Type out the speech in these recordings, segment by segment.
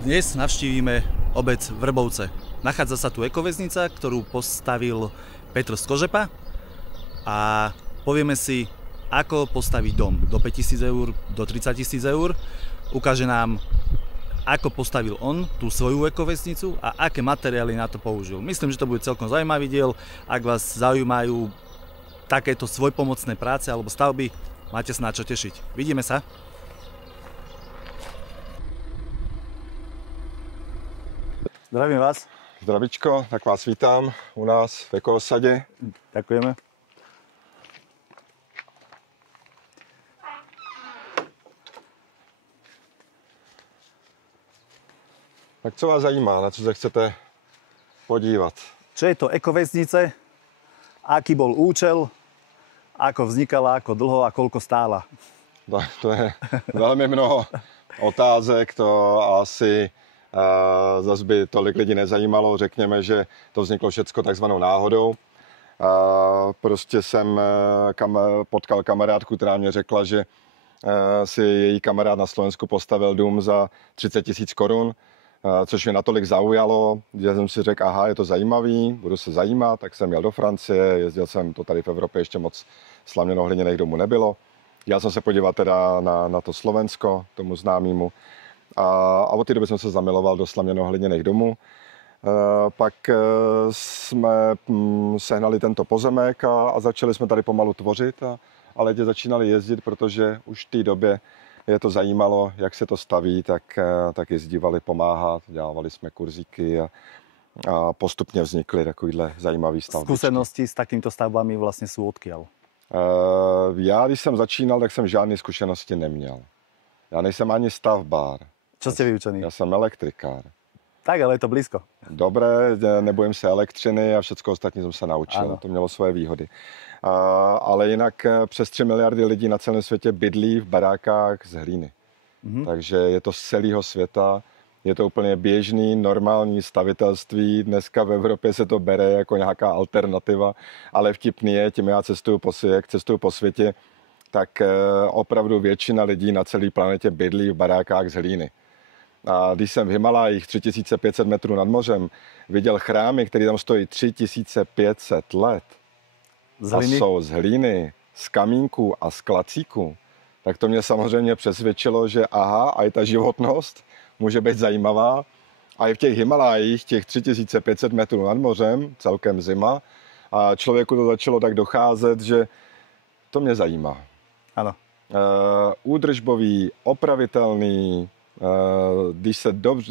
Dnes navštívime obec Vrbovce. Nachádza sa tu ekoväznica, ktorú postavil Petr z Kožepa a povieme si, ako postaviť dom do 5 000 eur, do 30 000 eur. Ukáže nám, ako postavil on tú svoju ekoväznicu a aké materiály na to použil. Myslím, že to bude celkom zaujímavý diel. Ak vás zaujímajú takéto svojpomocné práce alebo stavby, máte sa na čo tešiť. Vidíme sa. Zdravím vás. Zdravičko, tak vás vítám u nás v Ekoosadě. Ďakujeme. Tak co vás zajímá, na co se chcete podívat? Čo je to ekoväznice? Aký bol účel? Ako vznikala, ako dlho a koľko stála? To je velmi mnoho otázek, to asi zase by tolik lidí nezajímalo. Řekněme, že to vzniklo všecko takzvanou náhodou. Prostě jsem potkal kamarádku, která mě řekla, že si její kamarád na Slovensku postavil dům za 30 000 korun, což mě natolik zaujalo, že jsem si řekl, aha, je to zajímavý, budu se zajímat, tak jsem jel do Francie, jezdil jsem, to tady v Evropě ještě moc slaměno-hliněných domů nebylo. Jel jsem se podívat teda na to Slovensko, tomu známému. A od té doby jsem se zamiloval do slaměno-hliněných domů. Pak jsme sehnali tento pozemek a začali jsme tady pomalu tvořit a lidi začínali jezdit, protože už v té době je to zajímalo, jak se to staví, tak jezdívali pomáhat, dělávali jsme kurzíky a postupně vznikly takovýhle zajímavý stavby. Skúsenosti s takýmto stavbami vlastně jsou odkiaľ? Já, když jsem začínal, tak jsem žádné zkušenosti neměl. Já nejsem ani stavbár. Čo ste vyučený? Já jsem elektrikár. Tak, ale je to blízko. Dobré, nebojím se elektřiny a všechno ostatní jsem se naučil. Ano. To mělo svoje výhody. Ale jinak přes 3 miliardy lidí na celém světě bydlí v barákách z hlíny. Takže je to z celého světa. Je to úplně běžný, normální stavitelství. Dneska v Evropě se to bere jako nějaká alternativa, ale vtipný je, tím já cestuju po světě, tak opravdu většina lidí na celé planetě bydlí v barákách z hlíny. A když jsem v Himalajích 3500 metrů nad mořem viděl chrámy, které tam stojí 3500 let a jsou z hlíny, z kamínku a z klacíku, tak to mě samozřejmě přesvědčilo, že aha, a i ta životnost může být zajímavá. A i v těch Himalajích, těch 3500 metrů nad mořem, celkem zima, a člověku to začalo tak docházet, že to mě zajímá. Ano. Údržbový, opravitelný, když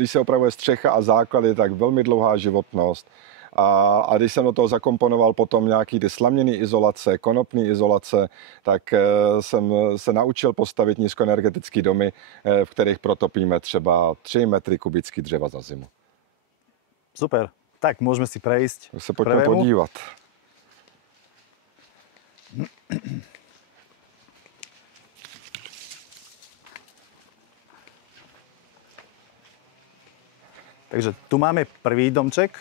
se opravuje střecha a základy, tak velmi dlouhá životnost. A když jsem do toho zakomponoval potom nějaký ty slaměný izolace, konopný izolace, tak jsem se naučil postavit nízkoenergetické domy, v kterých protopíme třeba 3 metry kubický dřeva za zimu. Super. Tak můžeme si prejsť. Se pojďme podívat. Takže tu máme prvý domček.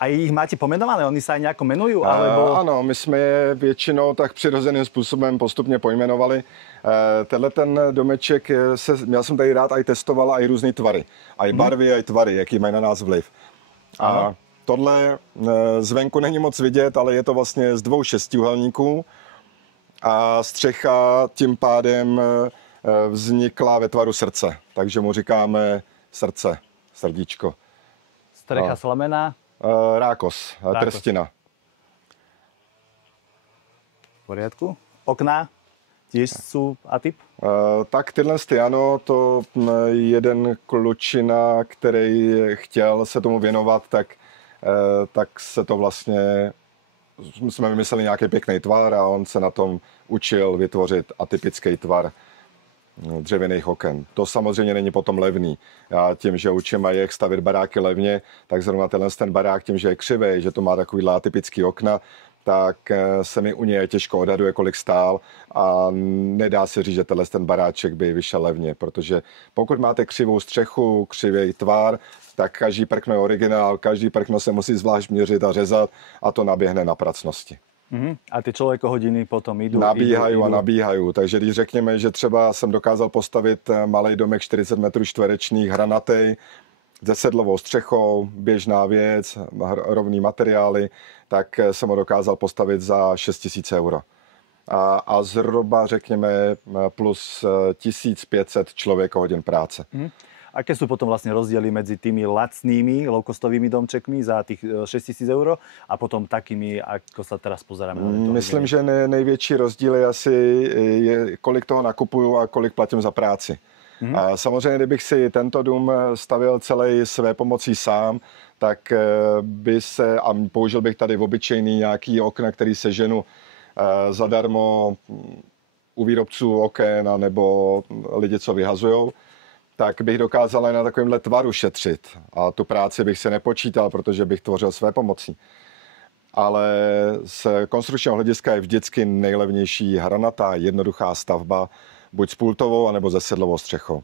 A ich máte pomenované? Oni se nějak jmenují? Alebo... Ano, my jsme je většinou tak přirozeným způsobem postupně pojmenovali. Tenhle ten domeček, já jsem tady rád aj testoval aj různé tvary. Aj barvy, aj tvary, jaký mají na nás vliv. A tohle zvenku není moc vidět, ale je to vlastně z 2 šestiúhelníků. A střecha tím pádem vznikla ve tvaru srdce. Takže mu říkáme srdce. Srdíčko. Strecha slamená? Rákos, trstina. V poriadku. Okna tiež sú atyp? Tak tyhle ano, to jeden klučina, který chtěl se tomu věnovat, tak se to vlastně, jsme vymysleli nějaký pěkný tvar a on se na tom učil vytvořit atypický tvar dřevěných oken. To samozřejmě není potom levný. Já tím, že učím a jak stavit baráky levně, tak zrovna ten barák tím, že je křivej, že to má takovýhle atypický okna, tak se mi u něj těžko odhaduje, kolik stál a nedá se říct, že ten baráček by vyšel levně, protože pokud máte křivou střechu, křivý tvar, tak každý prkno je originál, každý prkno se musí zvlášť měřit a řezat a to naběhne na pracnosti. A ty člověkohodiny potom jdou. Nabíhají. Takže když řekněme, že třeba jsem dokázal postavit malý domek 40 metrů čtverečných, hranatej, se sedlovou střechou, běžná věc, rovný materiály, tak jsem ho dokázal postavit za 6 000 euro. A zhruba, řekněme, plus 1500 člověkohodin práce. Aké sú potom vlastne rozdiely medzi tými lacnými low-costovými domčekmi za tých 6 000 euro a potom takými, ako sa teraz pozeráme? Myslím, že největší rozdíl je asi, kolik toho nakupuju a kolik platím za práci. A samozřejmě, kdybych si tento dům stavil celý své pomocí sám, tak by se, a použil bych tady obyčejný nějaký okna, který seženu zadarmo u výrobců oken nebo lidi, co vyhazujou, tak bych dokázal na takovémhle tvaru šetřit. A tu práci bych se nepočítal, protože bych tvořil své pomocí. Ale z konstrukčního hlediska je vždycky nejlevnější hranatá, jednoduchá stavba, buď s pultovou, anebo se sedlovou střechou.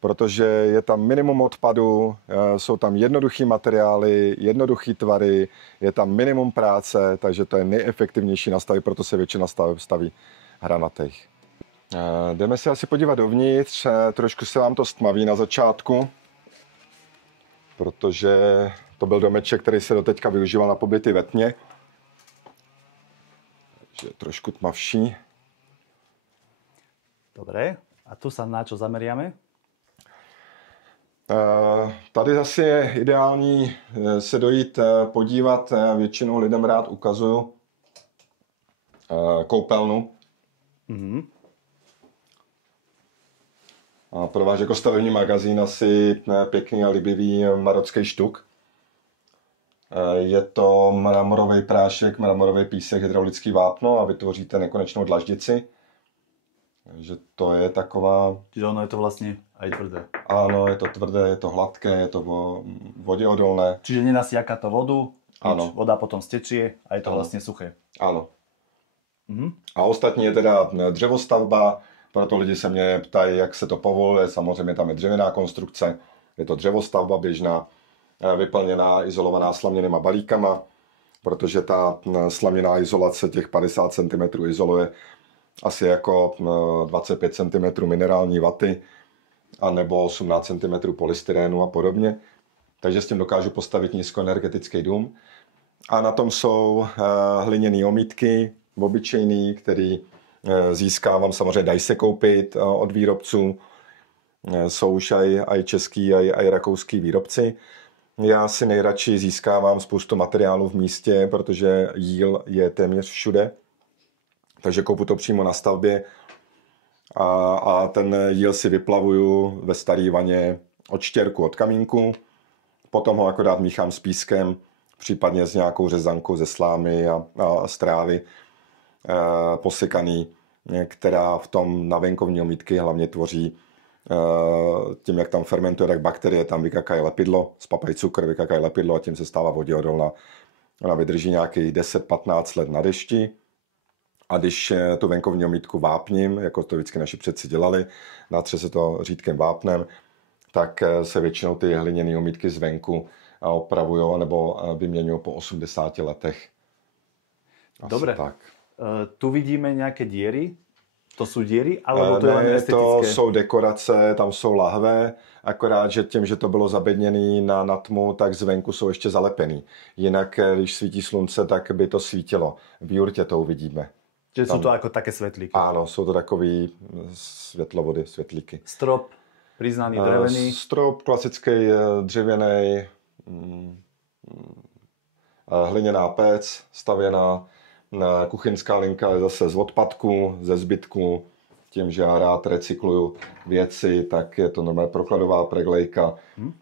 Protože je tam minimum odpadu, jsou tam jednoduchý materiály, jednoduchý tvary, je tam minimum práce, takže to je nejefektivnější na stavby, proto se většina staveb staví hranatých. Jdeme se asi podívat dovnitř, trošku se vám to stmaví na začátku, protože to byl domeček, který se doteďka využíval na pobyty ve tmě. Takže trošku tmavší. Dobre, a tu sa na čo zameriame? Tady zase je ideální se dojít podívat, většinou lidem rád ukazuju koupelnu. A pro vás jako stavební magazín asi pěkný a líbivý marocký štuk. Je to mramorový prášek, mramorový písek, hydraulický vápno a vytvoříte nekonečnou dlaždici. Takže to je taková... Čiže ono je to vlastně aj tvrdé. Ano, je to tvrdé, je to hladké, je to voděodolné. Čiže nenasiaká to vodu, ano. Voda potom stečie a je to vlastně suché. Ano. A ostatní je teda dřevostavba, proto lidi se mě ptají, jak se to povoluje. Samozřejmě tam je dřevěná konstrukce, je to dřevostavba běžná, vyplněná, izolovaná slaměnýma balíkama, protože ta slaměná izolace těch 50 cm izoluje asi jako 25 cm minerální vaty a nebo 18 cm polystyrénu a podobně. Takže s tím dokážu postavit nízkoenergetický dům. A na tom jsou hliněné omítky, obyčejný, který získávám, samozřejmě dají se koupit od výrobců. Jsou už aj český, aj rakouský výrobci. Já si nejradši získávám spoustu materiálu v místě, protože jíl je téměř všude. Takže koupu to přímo na stavbě a ten jíl si vyplavuju ve starý vaně od štěrku, od kamínku. Potom ho akorát míchám s pískem, případně s nějakou řezankou ze slámy a z trávy posekaný, která v tom na venkovní omítky hlavně tvoří tím, jak tam fermentuje, tak bakterie tam vykakají lepidlo, spapají cukr, vykakají lepidlo a tím se stává voděodolná. Ona vydrží nějakých 10-15 let na dešti. A když tu venkovní omítku vápním, jako to vždycky naši předci dělali, natře se to řídkem vápnem, tak se většinou ty hliněné omítky zvenku opravují nebo vyměňují po 80 letech. Asi dobre, tak. Tu vidíme nějaké díry? To jsou díry? Alebo to je estetické? To jsou dekorace, tam jsou lahve, akorát, že tím, že to bylo zabedněné na tmu, tak zvenku jsou ještě zalepený. Jinak, když svítí slunce, tak by to svítilo. V jurtě to uvidíme. Že jsou to jako také světlíky? Ano, jsou to takový světlovody, světlíky. Strop, priznaný drevený? Strop, klasický dřevěný, hliněná pec, stavěná. Kuchyňská linka je zase z odpadku, ze zbytku. Tím, že já rád recykluju věci, tak je to normálně prokladová preglejka,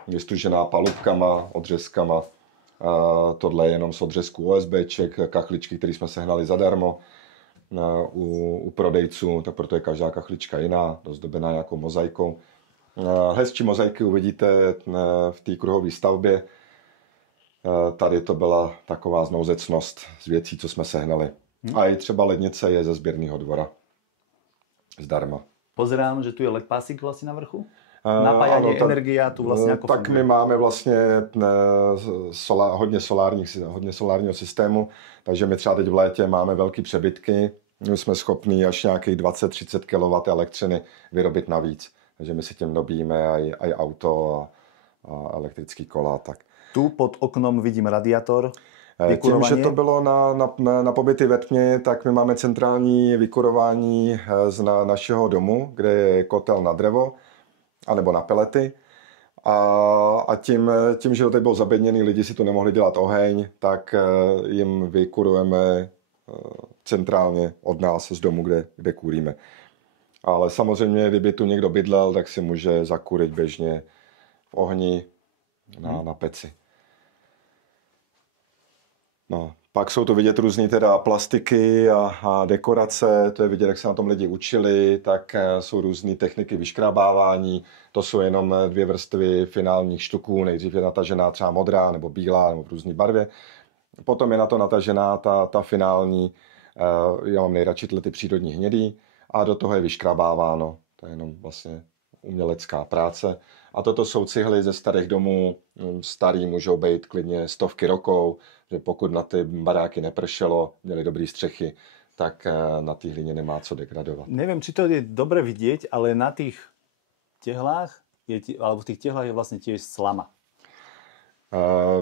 vystužená palubkama, odřezkama. Tohle je jenom z odřezků OSBček, kachličky, které jsme sehnali zadarmo u prodejců, tak proto je každá kachlička jiná, dozdobená nějakou mozaikou. Hezčí mozaiky uvidíte v té kruhové stavbě. Tady to byla taková znouzecnost z věcí, co jsme sehnali. A i třeba lednice je ze sběrného dvora. Zdarma. Pozerám, že tu je LED pásik vlastně na vrchu? napájanie, energia tu vlastně jako tak funguje? my máme vlastně hodně solárního systému, takže my třeba teď v létě máme velký přebytky. My jsme schopni až nějakých 20-30 kW elektřiny vyrobit navíc. Takže my si tím dobíme aj auto a elektrický kola. Tak. Tu pod oknom vidím radiátor. Tím, že to bylo na pobyty ve tmě, tak my máme centrální vykurování z našeho domu, kde je kotel na dřevo, anebo na pelety. A tím, že to teď bylo zabedněný, lidi si tu nemohli dělat oheň, tak jim vykurujeme centrálně od nás z domu, kde kůríme. Ale samozřejmě, kdyby tu někdo bydlel, tak si může zakurit běžně v ohni na peci. No, pak jsou to vidět různý teda plastiky a dekorace, to je vidět, jak se na tom lidi učili, tak jsou různé techniky vyškrábávání, to jsou jenom 2 vrstvy finálních štuků, nejdřív je natažená třeba modrá nebo bílá nebo v různé barvě, potom je na to natažená ta finální, já mám nejradši ty přírodní hnědý a do toho je vyškrábáváno, to je jenom vlastně umělecká práce. A toto jsou cihly ze starých domů, starý můžou být klidně stovky rokov, že pokud na ty baráky nepršelo, měli dobrý střechy, tak na té hlině nemá co degradovat. Neviem, či to je dobre vidieť, ale na tých tehlách, alebo v tých tehlách je vlastne tiež slama.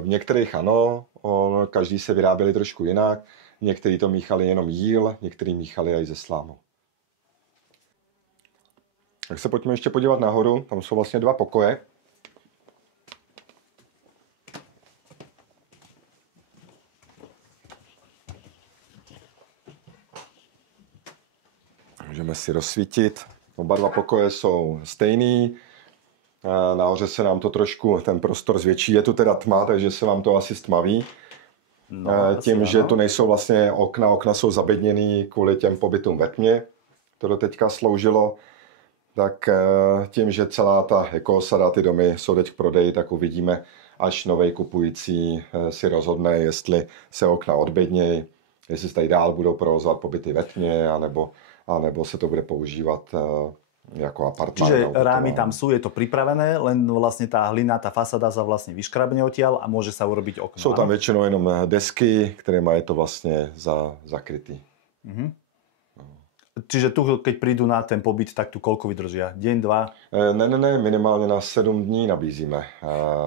V některých ano, každý se vyráběli trošku jinak, někteří to míchali jenom jíl, někteří míchali i ze slámou. Tak se pojďme ještě podívat nahoru, tam jsou vlastně 2 pokoje. Můžeme si rozsvítit. Oba 2 pokoje jsou stejný. Nahoře se nám to trošku, ten prostor zvětší. Je tu teda tma, takže se vám to asi stmaví. No, tím, že tu nejsou vlastně okna jsou zabedněný kvůli těm pobytům ve tmě. To do teďka sloužilo. Tak tím, že celá ta ekoosada, ty domy jsou teď k prodeji, tak uvidíme, až nový kupující si rozhodne, jestli se okna odbednějí, jestli se tady dál budou provozovat pobyty ve tmě, anebo se to bude používat jako apartmán. Čiže rámy tam sú, je to pripravené, len vlastne tá hlina, tá fasada sa vlastne vyškrabne odtiaľ a môže sa urobiť okno. Jsou tam většinou jenom desky, které mají to vlastně zakrytý. Mhm. Čiže tu, keď prídu na ten pobyt, tak tu koľko vydržia? Deň, 2? Ne, minimálně na 7 dní nabízíme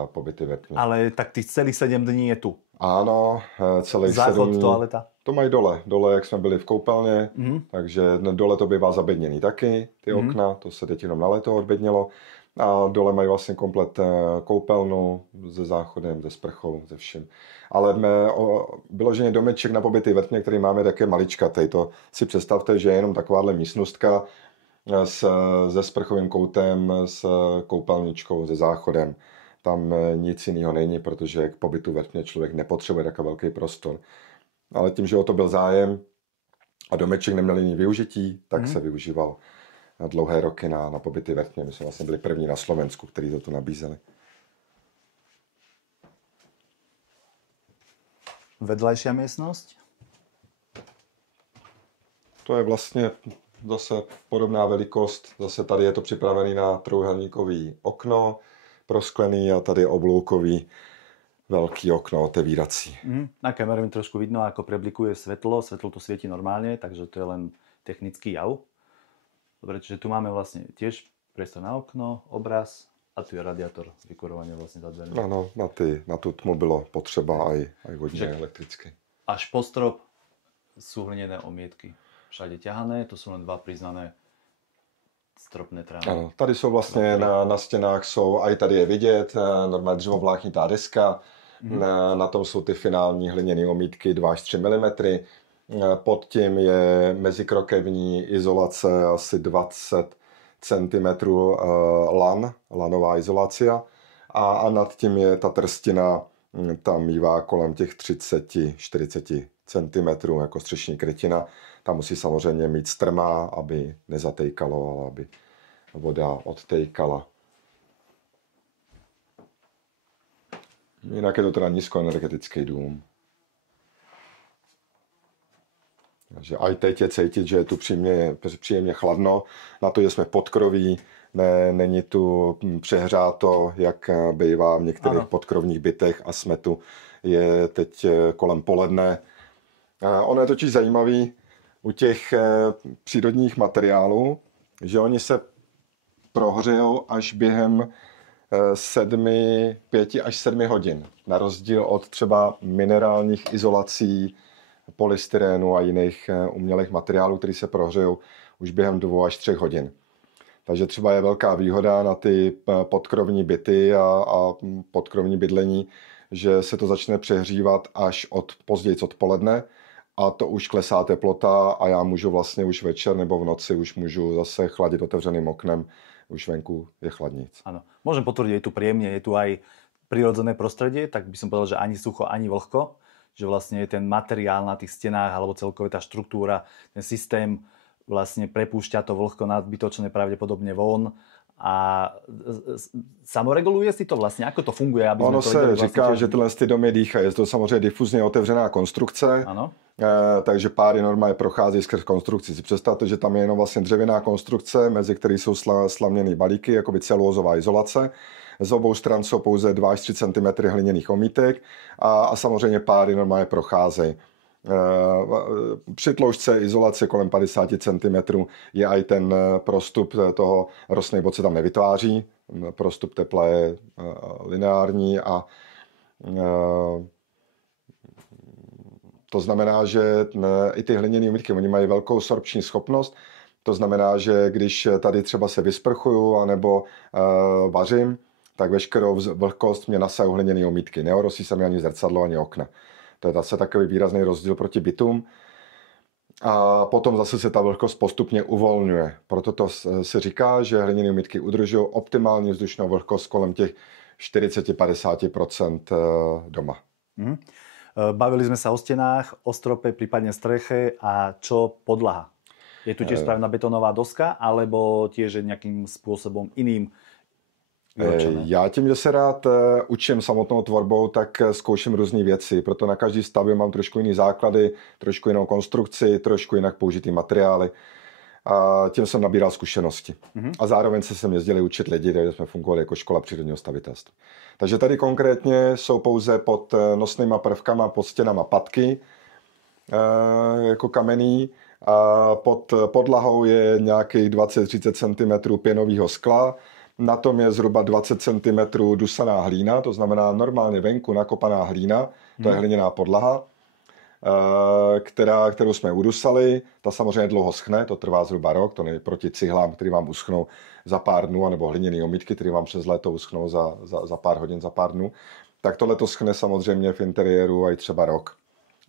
pobyty ve tmě. Ale tak tých celých 7 dní je tu? Ano, celých 7 Záchod, dní. toaleta? To mají dole, jak jsme byli v koupelně, takže dole to bývá zabedněný taky, ty okna, to se teď jenom na léto odbednělo. A dole mají vlastně komplet koupelnu se záchodem, se sprchou, se vším. Ale vyloženě domeček na pobyty ve tmě, který máme, také maličkatej. To si představte, že je jenom takováhle místnostka se sprchovým koutem, s koupelničkou, se záchodem. Tam nic jiného není, protože k pobytu ve tmě člověk nepotřebuje takový velký prostor. Ale tím, že o to byl zájem a domeček neměl jiný využití, tak se využíval na dlouhé roky na pobyty ve tmě. My jsme vlastně byli první na Slovensku, kteří to tu nabízeli. Vedľajšia miestnosť? To je vlastně zase podobná velikost. Zase tady je to připravený na trojúhelníkový okno, prosklený, a tady je obloukový veľký okno otevírací. Na kamere mi trošku vidno, ako preblikuje svetlo. Svetlo tu svieti normálne, takže to je len technický jav. Dobre, čiže tu máme vlastne tiež priestor na okno, obraz a tu je radiátor, vykurovanie vlastne za dvermi. Ano, na tu tmu bylo potřeba aj hodně elektricky. Až po strop sú hlinené omietky. Všade ťahané, to sú len 2 priznané stropné trámy. Ano, tady jsou vlastně na stěnách, aj tady je vidět, normálně dřevovláknitá deska, na tom jsou ty finální hliněné omítky 2 až 3 mm. Pod tím je mezikrokevní izolace asi 20 cm lanová izolace a nad tím je ta trstina, tam mívá kolem těch 30-40 cm jako střešní krytina. Tam musí samozřejmě mít strma, aby nezatejkalo, ale aby voda odtejkala. Jinak je to teda nízkoenergetický dům. Takže aj teď je cítit, že je tu příjemně chladno. Na to, že jsme podkroví, není tu přehřáto, jak bývá v některých podkrovních bytech a smetu. Je teď kolem poledne. Ono je totiž zajímavý u těch přírodních materiálů, že oni se prohřejou až během 5 až 7 hodin. Na rozdíl od třeba minerálních izolací, polystyrénu a jiných umělých materiálů, které se prohřejou už během 2 až 3 hodin. Takže třeba je velká výhoda na ty podkrovní byty a podkrovní bydlení, že se to začne přehřívat až později odpoledne a to už klesá teplota a já můžu vlastně už večer nebo v noci už můžu zase chladit otevřeným oknem, už venku je chladníc. Áno, môžem potvrdiť, je tu príjemne, je tu aj prirodzené prostredie, tak by som povedal, že ani sucho, ani vlhko, že vlastne ten materiál na tých stenách alebo celkově tá štruktúra, ten systém vlastne prepúšťa to vlhko nadbytočné pravdepodobne von a samoreguluje si to vlastně, ako to funguje? Aby ono se říká, že tyhle domy dýchají, je to samozřejmě difuzně otevřená konstrukce, ano. Takže páry normálně procházejí skrz konstrukci. Si představte, že tam je jenom vlastně dřevěná konstrukce, mezi které jsou slaměné balíky, jakoby celulózová izolace. Z obou stran jsou pouze 2 až 3 cm hliněných omítek a samozřejmě páry normálně procházejí. Při tloušťce izolace kolem 50 cm je i ten prostup toho rostnej bod se tam nevytváří. Prostup tepla je lineární a to znamená, že i ty hliněné omítky, oni mají velkou sorpční schopnost. To znamená, že když tady třeba se vysprchuju anebo vařím, tak veškerou vlhkost mě nasají hliněné omítky. Neorosí se mi ani zrcadlo, ani okna. To je zase takový výrazný rozdíl proti bytům. A potom zase se ta vlhkost postupně uvolňuje. Proto to se říká, že hliněné omítky udržují optimální vzdušnou vlhkost kolem těch 40-50% doma. Bavili sme sa o stenách, o strope, prípadne streche a čo podlaha? Je tu tiež spravená betónová doska alebo tiež nejakým spôsobom iným vyročené? Já tím, že se rád učím samotnou tvorbou, tak zkouším různé věci. Proto na každý stavbě mám trošku jiný základy, trošku jinou konstrukci, trošku jinak použitý materiály. A tím jsem nabíral zkušenosti. A zároveň se sem jezdili učit lidi, kde jsme fungovali jako škola přírodního stavitelství. Takže tady konkrétně jsou pouze pod nosnýma prvkama, pod stěnama patky, jako kamenný. A pod podlahou je nějakých 20-30 cm pěnového skla. Na tom je zhruba 20 cm dusaná hlína, to znamená normálně venku nakopaná hlína, to je hliněná podlaha, kterou jsme udusali. Ta samozřejmě dlouho schne, to trvá zhruba rok, to není proti cihlám, který vám uschnou za pár dnů, anebo hliněné omítky, které vám přes léto uschnou za pár hodin, za pár dnů. Tak tohle to schne samozřejmě v interiéru i třeba rok.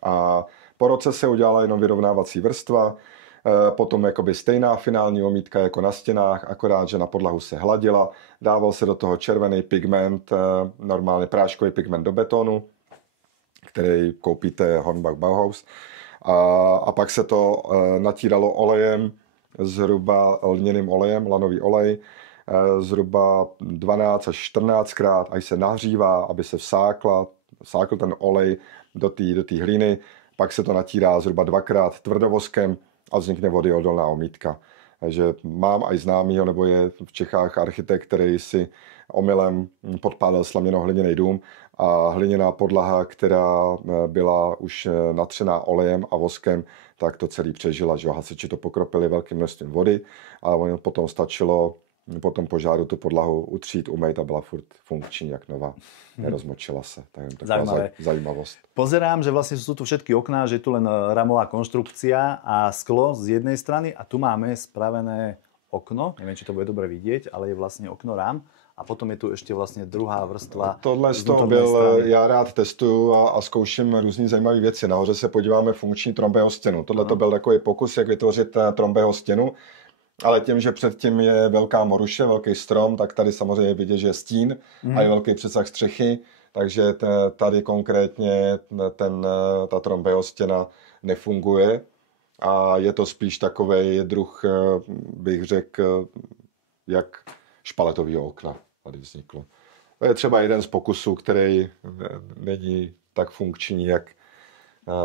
A po roce se udělala jenom vyrovnávací vrstva, potom jakoby stejná finální omítka jako na stěnách, akorát, že na podlahu se hladila, dával se do toho červený pigment, normálně práškový pigment do betonu, který koupíte Hornbach Bauhaus. A pak se to natíralo olejem, zhruba lněným olejem, lanový olej, zhruba 12 až 14 krát, až se nahřívá, aby se vsákl ten olej do té hlíny, pak se to natírá zhruba 2krát tvrdovoskem a vznikne vodyodolná omítka. Takže mám aj známýho, nebo je v Čechách architekt, který si omylem podpálil slaměno-hliněný dům a hliněná podlaha, která byla už natřená olejem a voskem, tak to celý přežila. Že hasiči to pokropili velkým množstvím vody a potom stačilo po tom požáru tu podlahu utřít, umýt a byla furt funkční jak nová. Nerozmočila se. To je taková zajímavost. Pozerám, že vlastne sú tu všetky okná, že je tu len ramová konštrukcia a sklo z jednej strany a tu máme spravené okno. Neviem, či to bude dobre vidieť, ale je vlastne okno rám. A potom je tu ještě vlastně druhá vrstva. Tohle z toho byl, já rád testuju a zkouším různý zajímavé věci. Nahoře se podíváme funkční trombého stěnu. Tohle to byl takový pokus, jak vytvořit trombého stěnu. Ale tím, že předtím je velká moruše, velký strom, tak tady samozřejmě vidět, že je stín a je velký přesah střechy. Takže tady konkrétně ta trombého stěna nefunguje. A je to spíš takovej druh, bych řekl, jak špaletového okna tady vzniklo. To je třeba jeden z pokusů, který není tak funkční, jak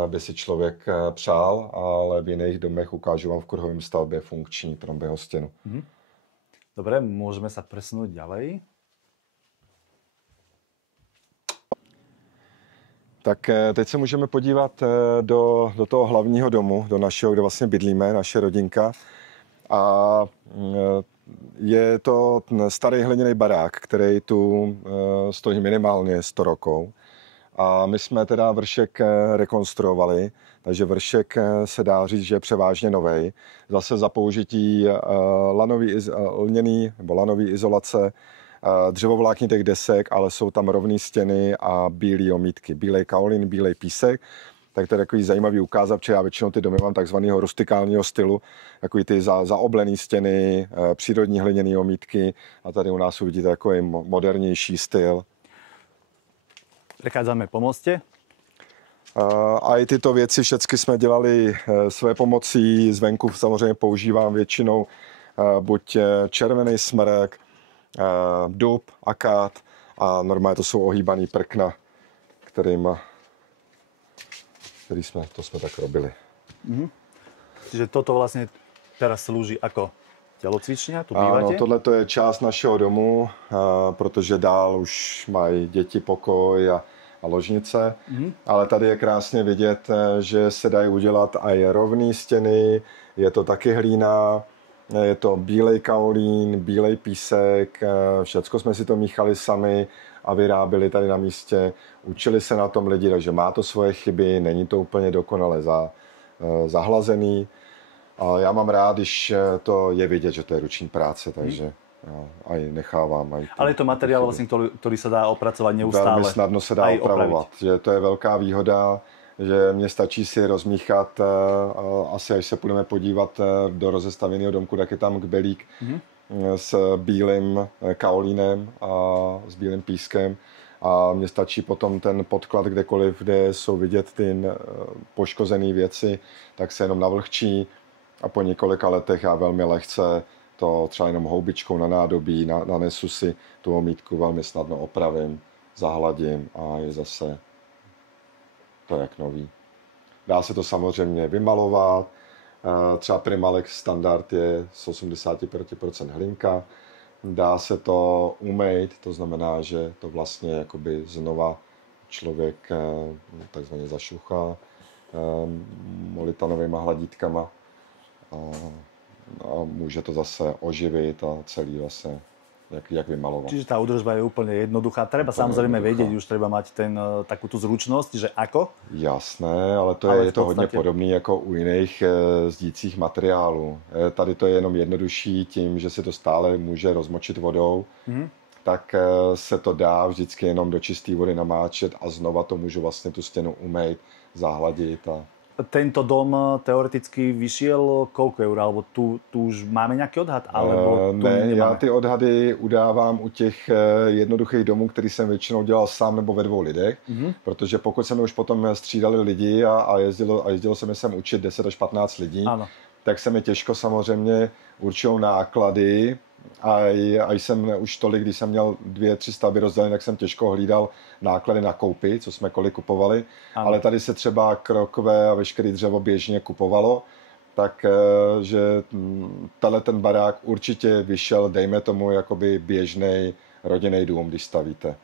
by si člověk přál, ale v jiných domech ukážu vám v kruhovém stavbě funkční trombého stěnu. Dobre, môžeme sa presunúť ďalej. Tak teď se můžeme podívat do toho hlavního domu, do našeho, kde vlastně bydlíme, naše rodinka. A je to starý hliněný barák, který tu stojí minimálně 100 rokov. A my jsme teda vršek rekonstruovali, takže vršek se dá říct, že je převážně novej. Zase za použití lanové izolace, dřevovláknitých desek, ale jsou tam rovné stěny a bílé omítky. Bílej kaolín, bílej písek. Tak to je takový zajímavý ukázat, protože já většinou ty domy mám takzvaného rustikálního stylu, takový ty zaoblené stěny, přírodní hliněné omítky a tady u nás uvidíte takový modernější styl. Prechádzame po moste. A i tyto věci všechny jsme dělali své pomocí, zvenku samozřejmě používám většinou buď červený smrek, dub, akát a normálně to jsou ohýbaný prkna, který jsme tak robili. Čiže toto vlastně teraz slúži ako tělocvičňa, tu býváte? Ano, tohle je část našeho domu, protože dál už mají děti pokoj a ložnice, ale tady je krásně vidět, že se dají udělat i rovné stěny, je to taky hlína, je to bílej kaolín, bílej písek, všecko jsme si to míchali sami a vyráběli tady na místě. Učili se na tom lidi, takže má to svoje chyby, není to úplně dokonale zahlazený. A já mám rád, když to je vidět, že to je ruční práce, takže aj nechávám. Ale je to materiál, vlastně, který se dá opracovat neustále. Velmi snadno se dá opravovat. Že to je velká výhoda, že mně stačí si rozmíchat, asi až se půjdeme podívat do rozestavěného domku, tak je tam kbelík s bílým kaolínem a s bílým pískem. A mně stačí potom ten podklad kdekoliv, kde jsou vidět ty poškozené věci, tak se jenom navlhčí a po několika letech já velmi lehce to třeba jenom houbičkou na nádobí, nanesu si tu omítku, velmi snadno opravím, zahladím a je zase to jak nový. Dá se to samozřejmě vymalovat, třeba Primalex standard je z 85% hlinka, dá se to umýt, to znamená, že to vlastně jakoby znova člověk takzvaně zašuchá molitanovými hladítkama a může to zase oživit a celý zase jak vymalovat. Čiže tá údržba je úplne jednoduchá. Treba samozrejme vedieť, už treba mať takú tú zručnosť, že ako? Jasné, ale je to hodně podobné jako u jiných zdících materiálů. Tady to je jenom jednodušší tím, že se to stále může rozmočit vodou, tak se to dá vždycky jenom do čisté vody namáčet a znova to můžu vlastně tu stěnu umýt, zahladit a tento dom teoreticky vyšiel koľko eur, alebo tu už máme nějaký odhad? Alebo tu ne, já ty odhady udávám u těch jednoduchých domů, který jsem většinou dělal sám nebo ve dvou lidech, protože pokud se mi už potom střídali lidi a jezdilo se mi sem učit 10 až 15 lidí, tak se mi těžko samozřejmě určují náklady. A jsem už tolik, když jsem měl 2-3 stavby rozdělené, tak jsem těžko hlídal náklady na koupy, co jsme kolik kupovali. Ano. Ale tady se třeba krokové a veškeré dřevo běžně kupovalo, takže ten barák určitě vyšel, dejme tomu, jakoby běžný rodinný dům, když stavíte.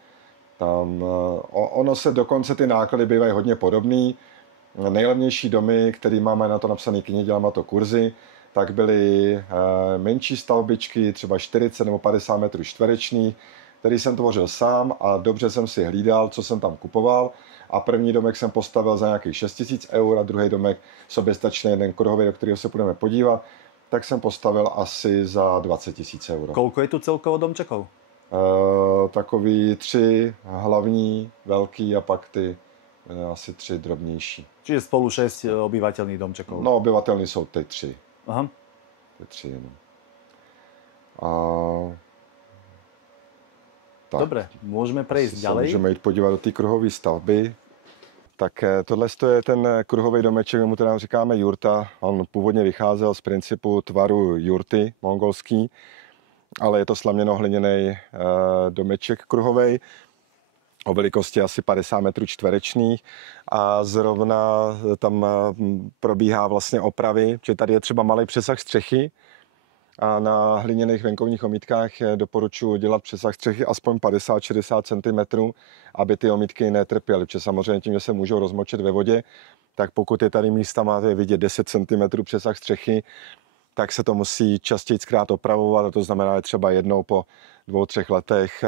Tam, ono se dokonce ty náklady bývají hodně podobný. Nejlevnější domy, který máme na to napsané knihy, dělám na to kurzy, tak byly menší stavbičky, třeba 40 nebo 50 metrů čtverečných, který jsem tvořil sám a dobře jsem si hlídal, co jsem tam kupoval. A první domek jsem postavil za nějakých 6 000 eur a druhý domek soběstačný, jeden kruhový, do kterého se budeme podívat, tak jsem postavil asi za 20 000 eur. Koľko je tu celkovo domčekov? Takový 3 hlavní, velký a pak ty asi 3 drobnější. Čiže spolu 6 obyvateľných domčekov? No, obyvatelní jsou ty 3. Aha. Ty 3 jenom. Dobre, môžeme prejsť ďalej. Můžeme jít podívat do té kruhové stavby. Tak tohle je ten kruhový domeček, mu teda říkáme jurta. On původně vycházel z principu tvaru jurty mongolský, ale je to slaměno-hliněný domeček kruhovej o velikosti asi 50 metrů čtverečných a zrovna tam probíhá vlastně opravy, že tady je třeba malý přesah střechy A na hliněných venkovních omítkách doporučuji dělat přesah střechy aspoň 50-60 cm, aby ty omítky netrpěly, protože samozřejmě tím, že se můžou rozmočit ve vodě, tak pokud je tady místa, máte vidět 10 cm přesah střechy, tak se to musí častěji zkrát opravovat, a to znamená, že třeba jednou po 2-3 letech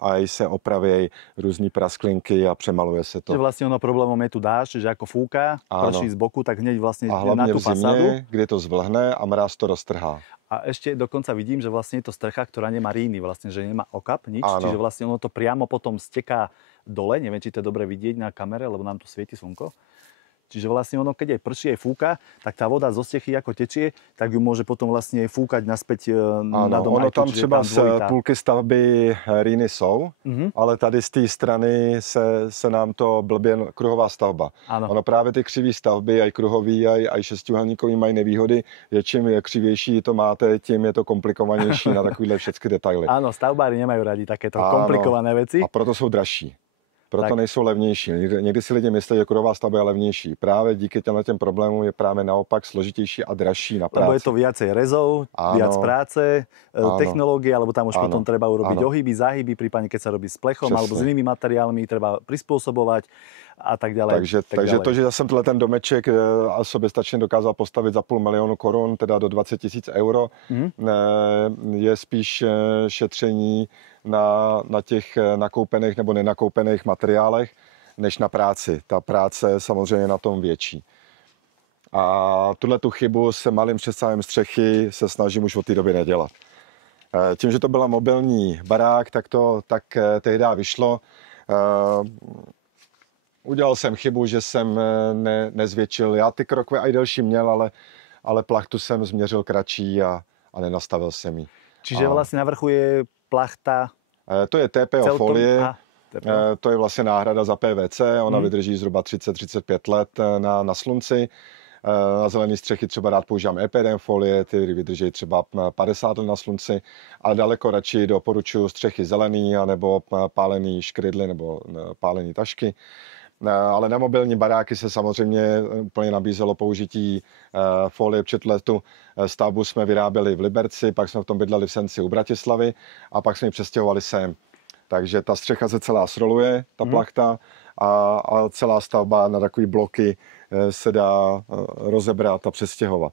a se opraví různý prasklinky a přemaluje se to. Že vlastně ono problémom je tu dážď, že jako fúka, prší z boku, tak hneď vlastně a hlavně na tú v zimě, fasádu. kdy to zvlhne a mráz to roztrhá. A ešte dokonca vidím, že vlastne je to strecha, ktorá nemá ríny, vlastne, že nemá okap, nič. Áno. Čiže vlastne ono to priamo potom steká dole. Neviem, či to je dobre vidieť na kamere, lebo nám tu svieti slnko. Čiže vlastne ono, keď aj prší, aj fúka, tak tá voda zo stechy ako tečie, tak ju môže potom vlastne fúkať naspäť na dom. Ono tam třeba z půlky stavby rýny jsou, ale tady z té strany se nám to blbě kruhová stavba. Ano. Ono právě ty křivý stavby, aj kruhový, aj šestiúhelníkový mají nevýhody, že čím křivější to máte, tím je to komplikovanější na takovýhle všechny detaily. Áno, stavbári nemajú radi takéto komplikované veci. A proto jsou dražší. Proto tak. Nejsou levnější. Někdy si lidi myslí, že kruhová stavba je levnější. Právě díky těm problémům je právě naopak složitější a dražší na práci. Lebo je to viacej rezov, viac práce, technológie, alebo tam už potom treba urobiť ohyby, záhyby, prípadne keď sa robí s plechom alebo s inými materiálmi, treba prispôsobovať a tak ďalej. Takže to, že já jsem ten domeček soběstačně dokázal postavit za 500 000 korun, teda do 20 000 euro, je spíš šetření na těch nakoupených nebo nenakoupených materiálech, než na práci. Ta práce je samozřejmě na tom větší. A tu chybu se malým přesahem střechy se snažím už od té doby nedělat. Tím, že to byla mobilní barák, tak tehdy vyšlo. Udělal jsem chybu, že jsem nezvětšil. Já ty krokve aj delší měl, ale plachtu jsem změřil kratší a nenastavil jsem ji. Čiže vlastně na vrchu je plachta? To je TPO folie. To je vlastně náhrada za PVC. Ona vydrží zhruba 30-35 let na slunci. Na zelené střechy třeba rád používám EPDM folie, ty vydrží třeba 50 let na slunci, ale daleko radši doporučuji střechy zelený, anebo pálený škrydly nebo pálený tašky. Ale na mobilní baráky se samozřejmě úplně nabízelo použití folie, protože tu stavbu jsme vyráběli v Liberci, pak jsme v tom bydleli v Senci u Bratislavy a pak jsme ji přestěhovali sem. Takže ta střecha se celá sroluje, ta plachta, a celá stavba na takové bloky se dá rozebrat a přestěhovat.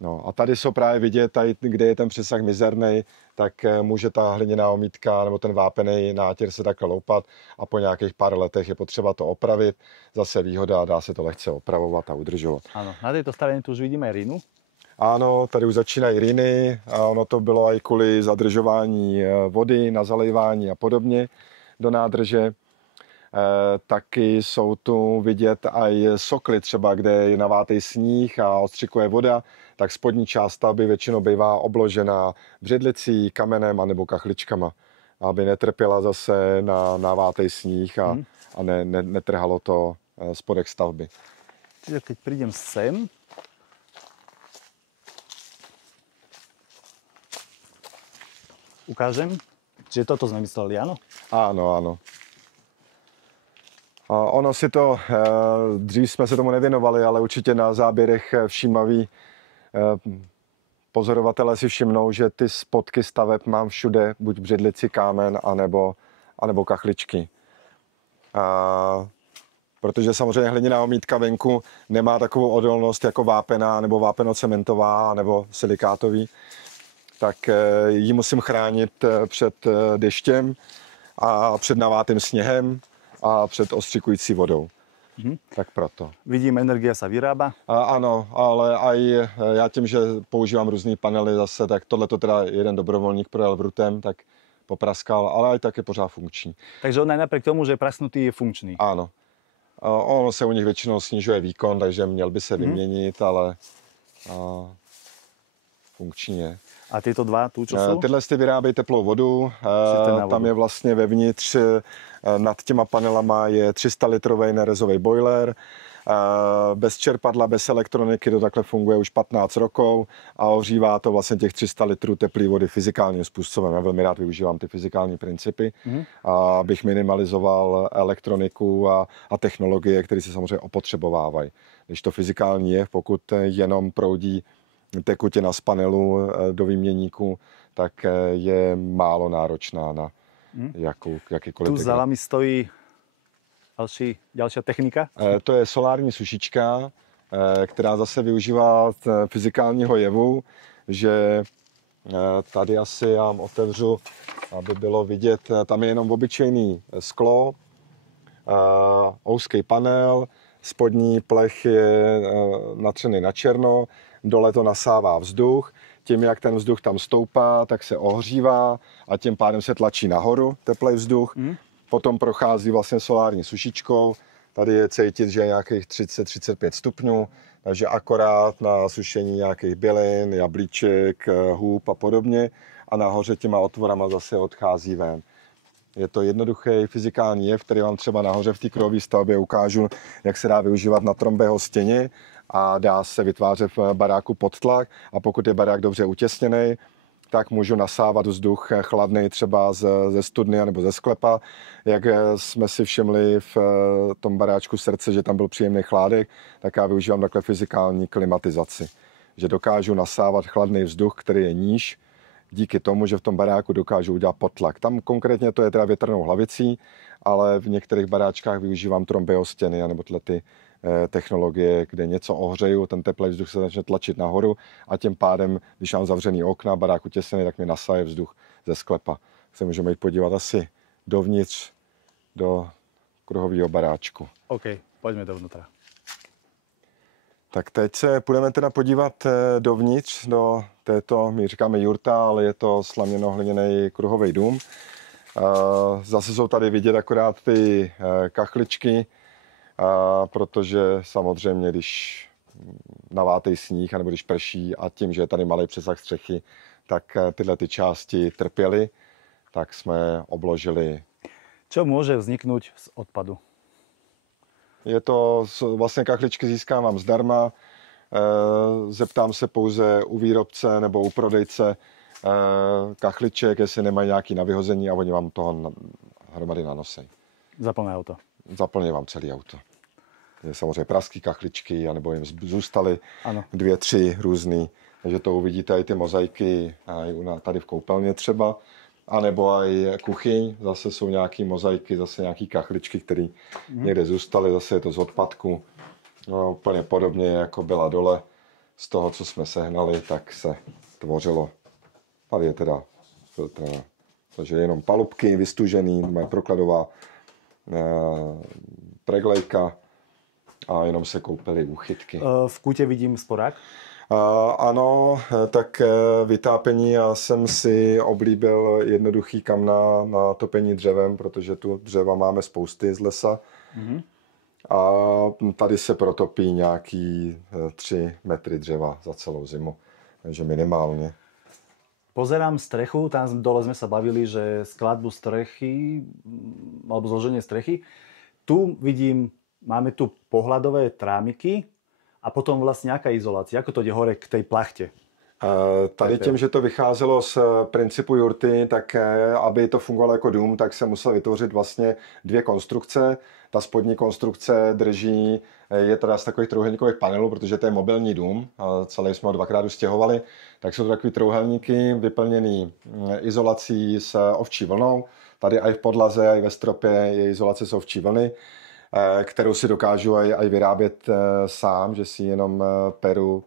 No a tady jsou právě vidět, tady, kde je ten přesah mizerný, tak může ta hliněná omítka nebo ten vápený nátěr se takhle loupat a po nějakých pár letech je potřeba to opravit. Zase výhoda, dá se to lehce opravovat a udržovat. Ano, na této straně tu už vidíme rýnu. Ano, tady už začínají rýny a ono to bylo i kvůli zadržování vody, na zalejvání a podobně do nádrže. Taky jsou tu vidět i sokly třeba, kde je navátej sníh a odstřikuje voda, tak spodní část stavby většinou bývá obložená břidlicí, kamenem anebo kachličkama, aby netrpěla zase na navátej sníh a netrhalo to spodek stavby. Čiže keď prídem sem, ukážem, čiže toto sme mysleli, áno? Áno, áno. Ono si to, dřív jsme se tomu nevěnovali, ale určitě na záběrech všímaví pozorovatelé si všimnou, že ty spodky staveb mám všude, buď břidlici, kámen, anebo kachličky. Protože samozřejmě hliněná omítka venku nemá takovou odolnost jako vápená, nebo vápeno-cementová, nebo silikátový, tak ji musím chránit před deštěm a před navátým sněhem a před ostřikující vodou. Tak proto. Vidím, energia sa vyrába. Ano, ale aj já tím, že používám různý panely zase, tak tohle to teda jeden dobrovolník projel vrutem, tak popraskal, ale aj tak je pořád funkční. Takže on aj napriek tomu, že je prasknutý, je funkčný. Ano. Ono se u nich většinou snižuje výkon, takže měl by se vyměnit, ale funkční je. A tyto dva tu, čo jsou? Tyhle vyrábějí teplou vodu. Tam je vlastně vevnitř nad těma panelama je 300 litrový nerezový boiler. Bez čerpadla, bez elektroniky to takhle funguje už 15 rokov a ohřívá to vlastně těch 300 litrů teplé vody fyzikálním způsobem. Já velmi rád využívám ty fyzikální principy, abych minimalizoval elektroniku a technologie, které se samozřejmě opotřebovávají. Když to fyzikální je, pokud jenom proudí tekutina z panelu do výměníku, tak je málo náročná na jakýkoliv. Tu za vami stojí ďalšia technika? To je solární sušička, která zase využívá fyzikálního jevu, že tady asi já vám otevřu, aby bylo vidět, tam je jenom obyčejný sklo, úzký panel, spodní plech je natřený na černo, dole to nasává vzduch, tím, jak ten vzduch tam stoupá, tak se ohřívá a tím pádem se tlačí nahoru teplý vzduch. Potom prochází vlastně solární sušičkou, tady je cítit, že je nějakých 30-35 stupňů, takže akorát na sušení nějakých bylin, jablíček, hůb a podobně a nahoře těma otvorama zase odchází ven. Je to jednoduchý fyzikální jev, který vám třeba nahoře v té kruhové stavbě ukážu, jak se dá využívat na Trombeho stěně a dá se vytvářet v baráku podtlak a pokud je barák dobře utěsněný, tak můžu nasávat vzduch chladný třeba ze studny nebo ze sklepa. Jak jsme si všimli v tom baráčku Srdce, že tam byl příjemný chládek, tak já využívám takhle fyzikální klimatizaci. Že dokážu nasávat chladný vzduch, který je níž, díky tomu, že v tom baráku dokážu udělat podtlak. Tam konkrétně to je teda větrnou hlavicí, ale v některých baráčkách využívám Trombeho stěny nebo tyhle ty technologie, kde něco ohřeju, ten teplý vzduch se začne tlačit nahoru a tím pádem, když mám zavřený okna, barák utěsněný, tak mi nasaje vzduch ze sklepa. Se můžeme jít podívat asi dovnitř do kruhového baráčku. OK, pojďme dovnitra. Tak teď se půjdeme teda podívat dovnitř do této, my říkáme jurta, ale je to slaměno-hliněný kruhový dům. Zase jsou tady vidět akorát ty kachličky, protože samozřejmě, když navátej sníh, anebo když prší a tím, že je tady malý přesah střechy, tak tyhle ty části trpěly, tak jsme obložili. Čo může vzniknout z odpadu? Je to, vlastně kachličky získávám zdarma, zeptám se pouze u výrobce nebo u prodejce kachliček, jestli nemají nějaký na vyhození a oni vám toho hromady nanosí. Zaplné auto. Zaplně vám celý auto. Je samozřejmě praský kachličky, anebo jim zůstaly 2-3 různý. Takže to uvidíte i ty mozaiky tady v koupelně třeba. A nebo i kuchyň, zase jsou nějaké mozaiky, zase nějaké kachličky, které někde zůstaly, zase je to z odpadku. No, úplně podobně, jako byla dole z toho, co jsme sehnali, tak se tvořilo. Tady je teda filtr, takže jenom palubky vystužený, moje prokladová preglejka a jenom se koupily úchytky. V kúte vidím sporák? Ano, tak vytápění já jsem si oblíbil jednoduchý kam na topení dřevem, protože tu dřeva máme spousty z lesa. A tady se protopí nějaký 3 metry dřeva za celou zimu, takže minimálně. Pozerám strechu, tam dole sme sa bavili, že skladbu strechy, alebo zloženie strechy. Tu vidím, máme tu pohľadové trámiky a potom vlastne aká izolácia, ako to ide hore k tej plachte? Tady tím, že to vycházelo z principu jurty, tak aby to fungovalo jako dům, tak se musel vytvořit vlastně 2 konstrukce. Ta spodní konstrukce drží, je teda z takových trojúhelníkových panelů, protože to je mobilní dům, celý jsme ho 2krát ustěhovali, tak jsou to takový trojúhelníky vyplněný izolací s ovčí vlnou. Tady i v podlaze, i ve stropě je izolace z ovčí vlny, kterou si dokážu i vyrábět sám, že si jenom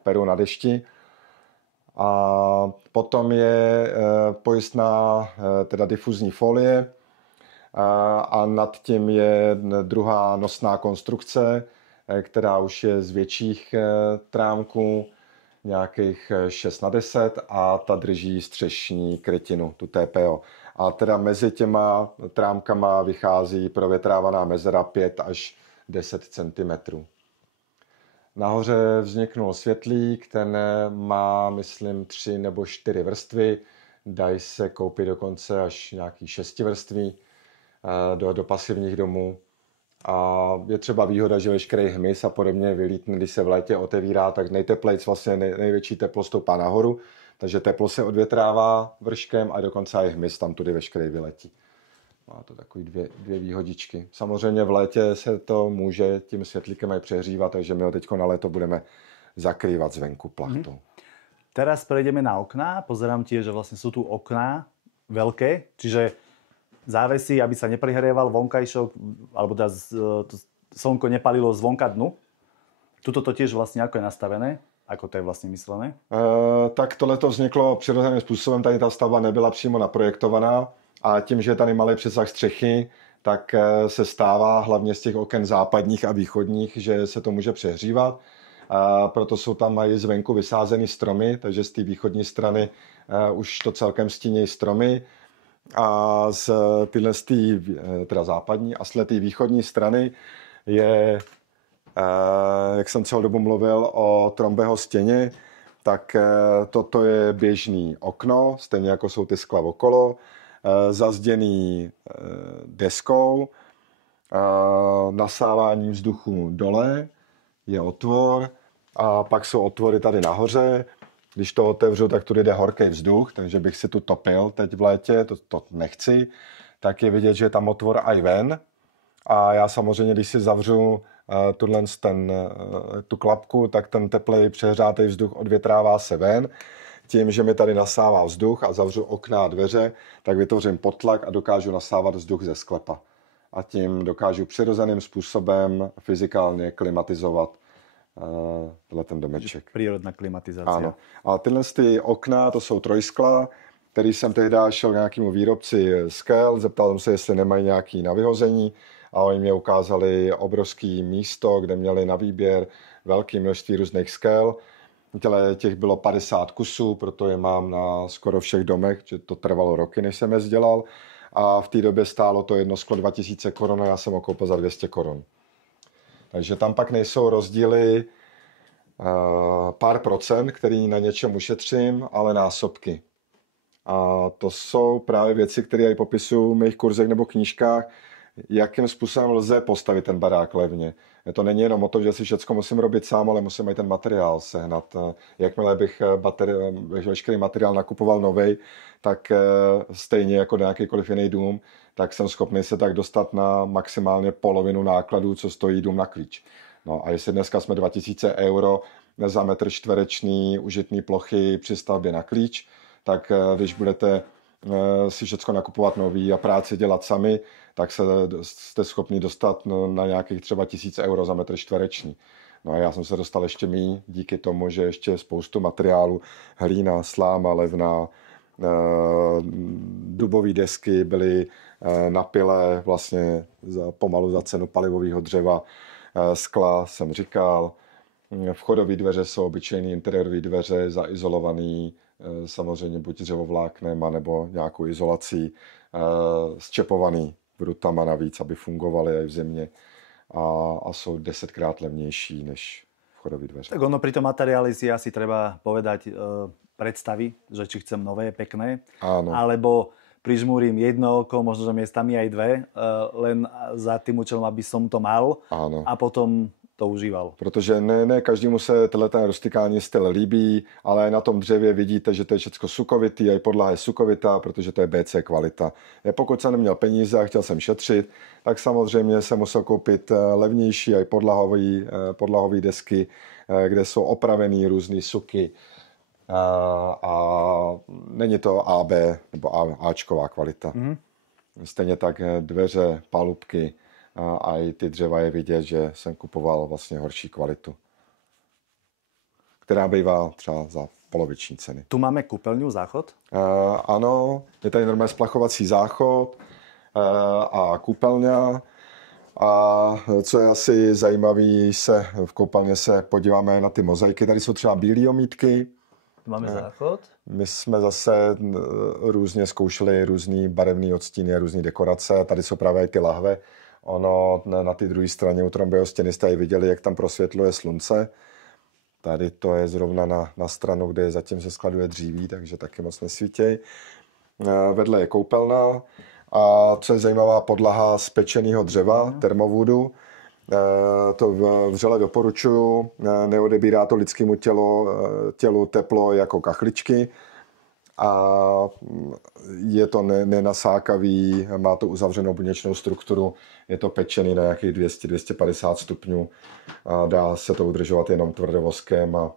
peru na dešti. A potom je pojistná teda difuzní folie a nad tím je druhá nosná konstrukce, která už je z větších trámků, nějakých 6x10 a ta drží střešní krytinu, tu TPO. A teda mezi těma trámkama vychází provětrávaná mezera 5 až 10 cm. Nahoře vzniknul světlík, ten má, myslím, 3 nebo 4 vrstvy. Dají se koupit dokonce až nějaký 6 vrství do pasivních domů. A je třeba výhoda, že veškerý hmyz a podobně vylítne, když se v létě otevírá, tak nejteplejc vlastně největší teplo stoupá nahoru, takže teplo se odvětrává vrškem a dokonce i hmyz tam tudy veškerý vyletí. Má to takový dvě výhodičky. Samozřejmě v létě se to může tím světlíkem aj přehřívat, takže my ho teď na léto budeme zakrývat zvenku plachtou. Teraz prejdeme na okná. Pozerám tiež, že vlastne sú tu okná veľké, čiže závesy, aby sa neprihrieval vonkajšok, alebo teda slnko nepalilo zvonka dnu. Tuto to tiež vlastne ako je nastavené, ako to je vlastne myslené? Tak tohle to vzniklo přirozeným způsobem, tady ta stavba nebyla přímo naprojektovaná a tím, že je tady malý přesah střechy, tak se stává hlavně z těch oken západních a východních, že se to může přehřívat. Proto jsou tam i zvenku vysázeny stromy, takže z té východní strany už to celkem stíní stromy. A z tyhle teda západní a z té východní strany je, jak jsem celou dobu mluvil o Trombeho stěně, tak toto je běžný okno, stejně jako jsou ty skla okolo, zazděný deskou, nasávání vzduchu dole, je otvor a pak jsou otvory tady nahoře. Když to otevřu, tak tu jde horký vzduch, takže bych si tu topil teď v létě, to nechci. Tak je vidět, že je tam otvor i ven. A já samozřejmě, když si zavřu tu klapku, tak ten teplej přehřátý vzduch odvětrává se ven. Tím, že mi tady nasává vzduch a zavřu okna a dveře, tak vytvořím potlak a dokážu nasávat vzduch ze sklepa. A tím dokážu přirozeným způsobem fyzikálně klimatizovat ten domeček. Prírodná klimatizácia. Áno. A tyhle okna, to jsou trojskla, který jsem tehdy šel k nějakému výrobci skel, zeptal jsem se, jestli nemají nějaký na vyhození a oni mě ukázali obrovský místo, kde měli na výběr velké množství různých skel. Těch bylo 50 kusů, proto je mám na skoro všech domech, že to trvalo roky, než jsem je dělal. A v té době stálo to jedno sklo 2000 korun a já jsem ho koupil za 200 korun. Takže tam pak nejsou rozdíly pár procent, který na něčem ušetřím, ale násobky. A to jsou právě věci, které já popisuju v mých kurzech nebo knížkách, jakým způsobem lze postavit ten barák levně. To není jenom o tom, že si všechno musím robit sám, ale musím i ten materiál sehnat. Jakmile bych veškerý materiál nakupoval novej, tak stejně jako na jakýkoliv jiný dům, tak jsem schopný se tak dostat na maximálně polovinu nákladů, co stojí dům na klíč. No a jestli dneska jsme 2000 euro za metr čtvereční užitný plochy při stavbě na klíč, tak když budete si všechno nakupovat nový a práci dělat sami, tak jste schopni dostat na nějakých třeba 1000 euro za metr čtvereční. No a já jsem se dostal ještě míň díky tomu, že ještě spoustu materiálu, hlína, sláma, levna, dubové desky byly na pile vlastně pomalu za cenu palivového dřeva, skla jsem říkal, vchodové dveře jsou obyčejné interiérové dveře, zaizolované samozřejmě buď dřevovláknem, nebo nějakou izolací, zčepovaný brutama navíc, aby fungovaly i v zimě a jsou 10krát levnější než vchodové dveře. Tak ono pri tom materiáli si asi treba povedať predstavy, že či chcem nové, pekné, Áno. alebo prižmúrim jedno oko, možno, že miestami aj dve, len za tým účelom, aby som to mal. Áno. A potom to užíval. Protože ne každému se ten rustikální styl líbí, ale na tom dřevě vidíte, že to je všechno sukovitý, a i podlaha je sukovitá, protože to je BC kvalita. Pokud jsem neměl peníze a chtěl jsem šetřit, tak samozřejmě jsem musel koupit levnější a i podlahový desky, kde jsou opravený různý suky. A není to AB nebo Ačková kvalita. Mm-hmm. Stejně tak dveře, palubky, a i ty dřeva je vidět, že jsem kupoval vlastně horší kvalitu, která bývá třeba za poloviční ceny. Tu máme kúpeľňu, záchod? Ano, je tady normálně splachovací záchod a kúpeľňa. A co je asi zajímavé, v koupelně se podíváme na ty mozaiky. Tady jsou třeba bílé omítky. Máme záchod. My jsme zase různě zkoušeli různý barevný odstíny a různé dekorace. Tady jsou právě i ty lahve. Ono na té druhé straně u Trombeho stěny jste viděli, jak tam prosvětluje slunce. Tady to je zrovna na stranu, kde zatím se skladuje dříví, takže taky moc nesvítěj. Vedle je koupelna a co je zajímavá podlaha z pečeného dřeva, termovoodu. To vřele doporučuju, neodebírá to lidskému tělu teplo jako kachličky a je to nenasákavý, má to uzavřenou buněčnou strukturu, je to pečený na nějakých 200-250 stupňů a dá se to udržovat jenom tvrdovoskem a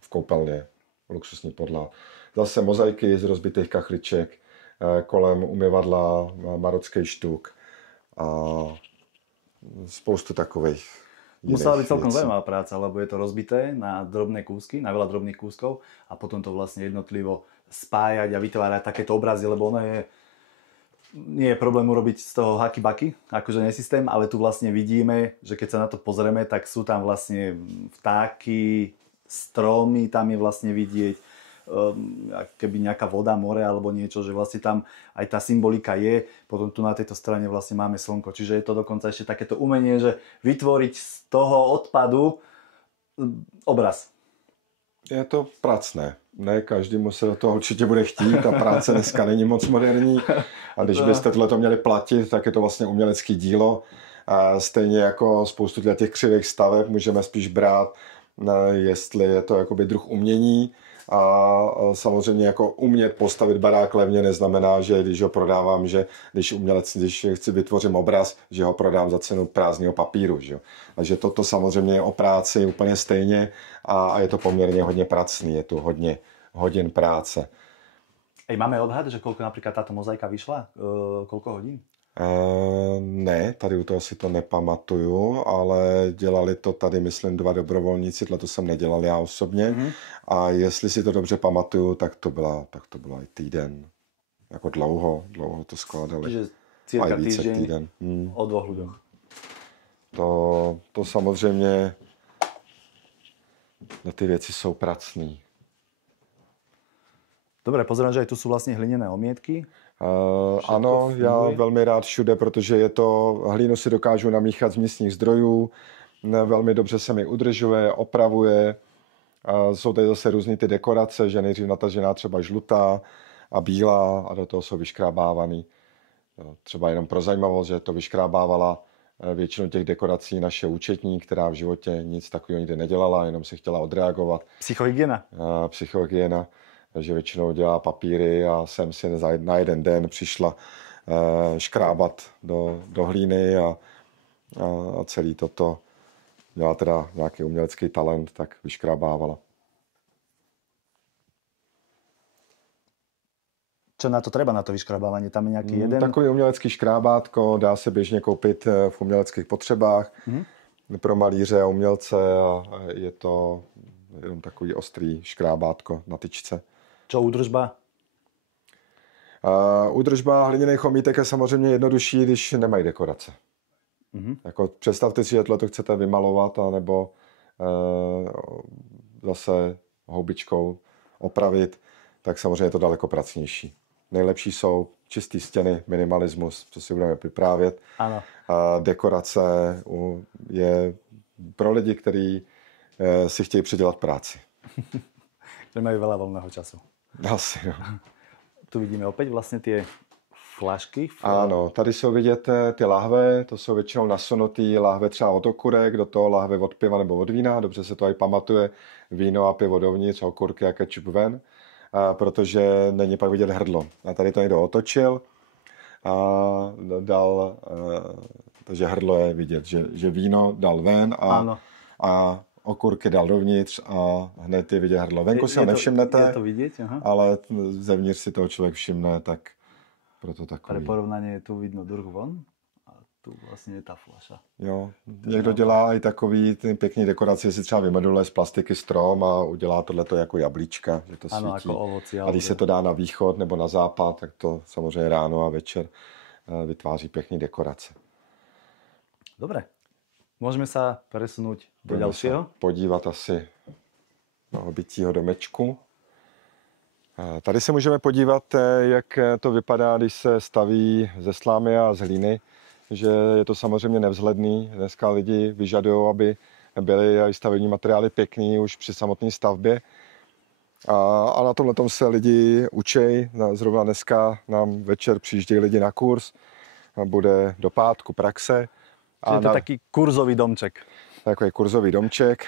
v koupelně, luxusní podlaha. Zase mozaiky z rozbitých kachliček, kolem umyvadla marocký štuk a spoustu takových musela byť celkom zaujímavá práca, lebo je to rozbité na drobné kúsky, na veľa drobných kúskov a potom to vlastne jednotlivo spájať a vytvárať takéto obrazy, lebo ono nie je problém urobiť z toho haky-baky, akože nesystém, ale tu vlastne vidíme, že keď sa na to pozrieme, tak sú tam vlastne vtáky, stromy, tam je vlastne vidieť, keby nejaká voda, more alebo niečo, že vlastne tam aj tá symbolika je. Potom tu na tejto strane vlastne máme slnko. Čiže je to dokonca ešte takéto umenie, že vytvoriť z toho odpadu obraz. Je to pracné. Ne každému se do toho určitě bude chtít. Ta práce dneska není moc moderní. A když byste tohleto měli platit, tak je to vlastně umělecké dílo. A stejně jako spoustu těch křivých staveb můžeme spíš brát, jestli je to jakoby druh umění. A samozřejmě jako umět postavit barák levně neznamená, že když ho prodávám, že když chci vytvořím obraz, že ho prodám za cenu prázdného papíru. Že? Takže toto samozřejmě je o práci úplně stejně a je to poměrně hodně pracný, je tu hodně hodin práce. Máme odhad, že koľko napríklad táto mozaika vyšla? Koľko hodín? Ne, tady u toho si to nepamatuju, ale dělali to tady, myslím, 2 dobrovolníci, to jsem nedělal já osobně. A jestli si to dobře pamatuju, tak to byla i týden. Jako dlouho to skládali. Čiže cirka týždeň o 2 ľuďoch. To samozřejmě, ty věci jsou pracný. Dobre, pozerám, že aj tu sú vlastne hlinené omietky. Ano, já velmi rád všude, protože hlínu si dokážu namíchat z místních zdrojů, velmi dobře se mi udržuje, opravuje. Jsou tady zase různý ty dekorace, že nejdřív natažená třeba žlutá a bílá a do toho jsou vyškrábávaný. Třeba jenom pro zajímavost, že to vyškrábávala většinu těch dekorací naše účetní, která v životě nic takového nikdy nedělala, jenom si chtěla odreagovat. Psychohygiena. Psychohygiena. Takže většinou dělá papíry a jsem si na jeden den přišla škrábat do hlíny a celý toto měla teda nějaký umělecký talent, tak vyškrábávala. Čo na to treba, na to vyškrabávání? Tam je nějaký jeden? Takový umělecký škrábátko dá se běžně koupit v uměleckých potřebách pro malíře a umělce a je to jenom takový ostrý škrábátko na tyčce. Čo údržba? Údržba hliněných omítek je samozřejmě jednodušší, když nemají dekorace. Jako představte si, že tohle chcete vymalovat anebo zase houbičkou opravit, tak samozřejmě je to daleko pracnější. Nejlepší jsou čisté stěny, minimalismus, co si budeme vyprávět. Ano. Dekorace je pro lidi, kteří si chtějí přidělat práci. Že mají veľa voľného času. Asi, no. Tu vidíme opět vlastně ty flašky. Ano, tady jsou vidět ty lahve, to jsou většinou nasunutý lahve třeba od okurek, do toho lahve od piva nebo od vína, dobře se to i pamatuje, víno a pivo dovnitř, okurky a kečup ven, protože není pak vidět hrdlo. A tady to někdo otočil a dal, takže hrdlo je vidět, že víno dal ven a okurky dal dovnitř a hned je vidět hrdlo. Venku si ho nevšimnete, je to vidět, ale zevnitř si toho člověk všimne, tak proto takový. Pre porovnanie tu vidno druh von a tu vlastně je ta flaša. Jo, někdo dělá i takový ty pěkný dekorace, si třeba vymeduluje z plastiky strom a udělá tohleto jako jablíčka, že to svítí. Ano, jako ovoci. A když se to dá na východ nebo na západ, tak to samozřejmě ráno a večer vytváří pěkný dekorace. Dobre. Môžeme sa presunúť do ďalšieho? Podívat asi do hobbytího domečku. Tady se můžeme podívat, jak to vypadá, když se staví ze slámy a z hlíny, že je to samozřejmě nevzhledný. Dneska lidi vyžadují, aby byly i stavební materiály pěkný už při samotné stavbě. A na tomhle se lidi učí. Zrovna dneska nám večer přijíždějí lidi na kurz. Bude do pátku praxe. Čiže to je taký kurzový domček. Takový kurzový domček.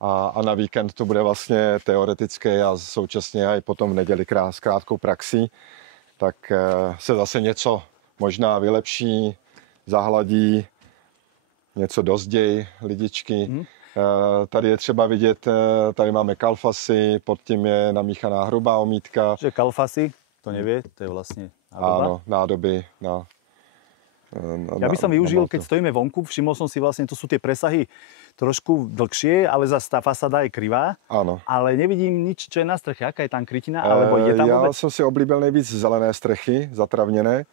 A na víkend to bude vlastně teoretické a současně i potom v neděli s krátkou praxí. Tak se zase něco možná vylepší, zahladí, něco dozděj lidičky. Tady je třeba vidět, tady máme kalfasy, pod tím je namíchaná hrubá omítka. Že kalfasy, to nevie, to je vlastne nádoba. Áno, nádoby na Ja by som využil, keď stojíme vonku, všimol som si vlastne, to sú tie presahy trošku dlhšie, ale zase tá fasáda je krivá. Áno. Ale nevidím nič, čo je na streche. Aká je tam krytina, alebo je tam vôbec? Já jsem si oblíbil nejvíc zelené strechy, zatravněné.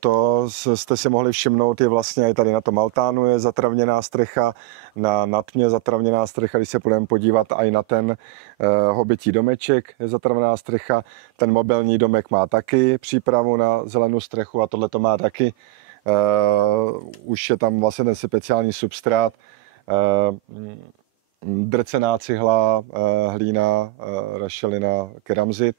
To jste si mohli všimnout, je vlastně i tady na tom altánu je zatravněná strecha, na tmě zatravněná strecha, když se budeme podívat i na ten hobití domeček, je zatravněná strecha. Ten mobilní domek má taky přípravu na zelenou strechu a tohle to má taky. Už je tam vlastně ten speciální substrát, drcená cihla, hlína, rašelina, keramzit.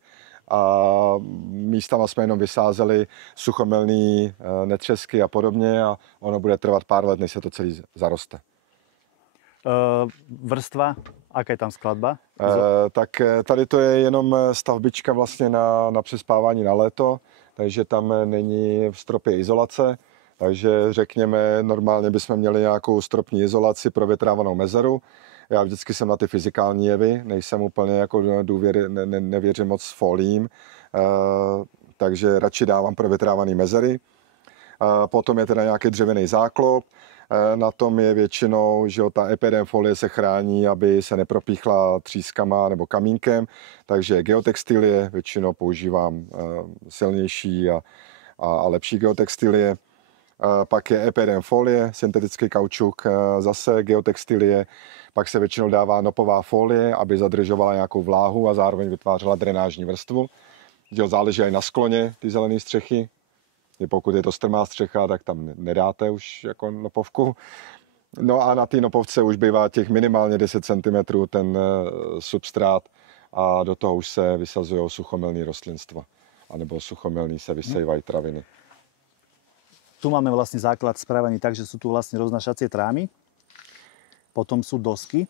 A místama jsme jenom vysázeli suchomilný netřesky a podobně a ono bude trvat pár let, než se to celý zaroste. Vrstva, aká je tam skladba? Tak tady to je jenom stavbička vlastně na přespávání na léto, takže tam není v stropě izolace, takže řekněme, normálně bychom měli nějakou stropní izolaci pro větrávanou mezeru. Já vždycky jsem na ty fyzikální jevy, nejsem úplně jako nevěřím moc foliím, takže radši dávám provětrávaný mezery. Potom je teda nějaký dřevěný záklop, na tom je většinou, že ta EPDM folie se chrání, aby se nepropíchla třískama nebo kamínkem, takže geotextilie většinou používám silnější a lepší geotextilie. Pak je EPDM folie, syntetický kaučuk, zase geotextilie. Pak se většinou dává nopová folie, aby zadržovala nějakou vláhu a zároveň vytvářela drenážní vrstvu. Záleží i na skloně ty zelené střechy. Pokud je to strmá střecha, tak tam nedáte už jako nopovku. No a na té nopovce už bývá těch minimálně 10 cm ten substrát a do toho už se vysazují suchomilné rostlinstva. A nebo suchomilný se vysejvají traviny. Tu máme vlastne základ spravený tak, že sú tu vlastne roznašacie trámy. Potom sú dosky,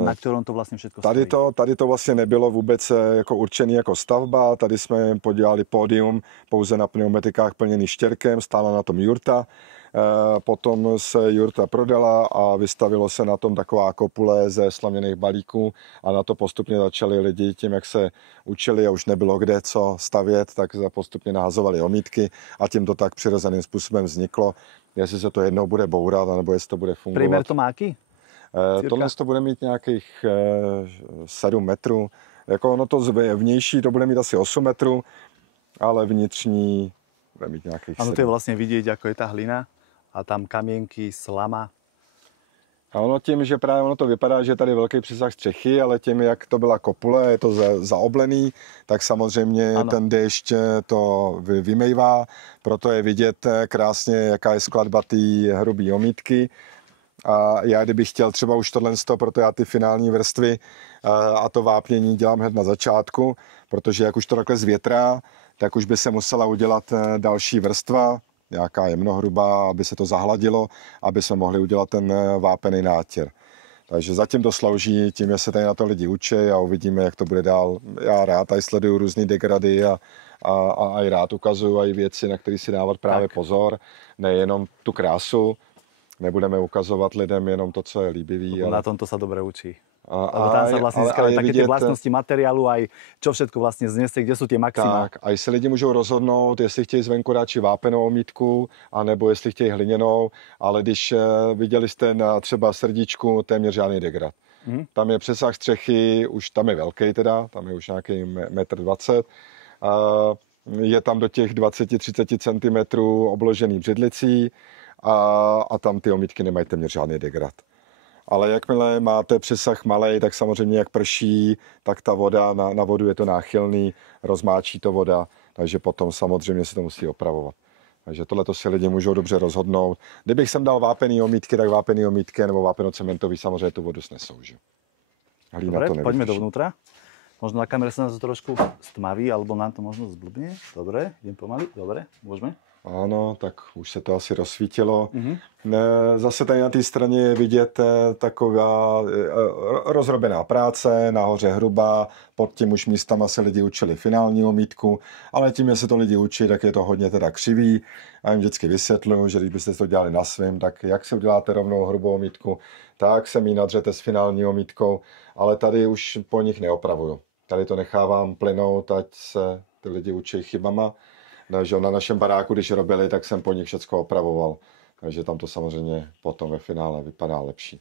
na ktorom to vlastne všetko stojí. Tady to vlastně nebylo vůbec jako určený jako stavba. Tady jsme podělali pódium pouze na pneumatikách plněný štěrkem, stála na tom jurta. Potom se jurta prodala a vystavilo se na tom taková kopule ze slaměných balíků a na to postupně začali lidi tím, jak se učili a už nebylo kde co stavět, tak postupně nahazovali omítky a tím to tak přirozeným způsobem vzniklo. Jestli se to jednou bude bourat, nebo jestli to bude fungovat. Priemer to má aký? Tohle to bude mít nějakých 7 metrů. Jako ono to vnější to bude mít asi 8 metrů, ale vnitřní bude mít nějakých 7. Ano, to je vlastne vidieť, ako je tá hlina a tam kamienky, slama. A ono tím, že právě ono to vypadá, že je tady velký přesah střechy, ale tím, jak to byla kopule, je to zaoblený, tak samozřejmě ano. Ten déšť to vymejvá, proto je vidět krásně, jaká je skladba té hrubé omítky. A já kdybych chtěl třeba už tohle, proto já ty finální vrstvy a to vápnění dělám hned na začátku, protože jak už to takhle zvětrá, tak už by se musela udělat další vrstva, nějaká jemnohrubá, aby se to zahladilo, aby jsme mohli udělat ten vápený nátěr. Takže zatím to slouží tím, že se tady na to lidi učí a uvidíme, jak to bude dál. Já rád tady sleduju různý degrady a i rád ukazuju i věci, na které si dávat právě pozor, nejenom tu krásu. Nebudeme ukazovat lidem jenom to, co je líbivý. Na tomto sa dobre učí. Lebo tam sa vlastne získali také tie vlastnosti materiálu, aj čo všetko vlastne zniesie, kde sú tie maxima. Tak, a si lidi můžou rozhodnout, jestli chtějí zvenku radši vápenou omítku, anebo jestli chtějí hliněnou, ale když viděli jste na třeba srdíčku téměř žádný degrad. Tam je přesah střechy, už tam je velký teda, tam je už nějaký 1,20 m. Je tam do těch 20-30 cm obložený břidlicí, a tam ty omítky nemají téměř žádný degrad. Ale jakmile máte přesah malej, tak samozřejmě jak prší, tak ta voda, na vodu je to náchylný, rozmáčí to voda, takže potom samozřejmě se to musí opravovat. Takže tohleto si lidi můžou dobře rozhodnout. Kdybych sem dal vápený omítky, tak vápený omítky nebo vápeno-cementový samozřejmě tu vodu snesou. Hlína dobre, to nevypíši. Poďme dovnútra. Možno na kamere sa nás to trošku stmaví, alebo nám to možno zblbne. Dobre, idem pomaly. Dobre, môžeme. Ano, tak už se to asi rozsvítilo. Mhm. Zase tady na té straně je vidět taková rozrobená práce, nahoře hrubá, pod tím už místama se lidi učili finální omítku, ale tím, že se to lidi učí, tak je to hodně teda křivý. Já jim vždycky vysvětluju, že když byste to dělali na svém, tak jak si uděláte rovnou hrubou omítku, tak se mi nadřete s finální omítkou, ale tady už po nich neopravuju. Tady to nechávám plynout, ať se ty lidi učí chybama. Takže na našem baráku, když robili, tak jsem po nich všechno opravoval. Takže tam to samozřejmě potom ve finále vypadá lepší.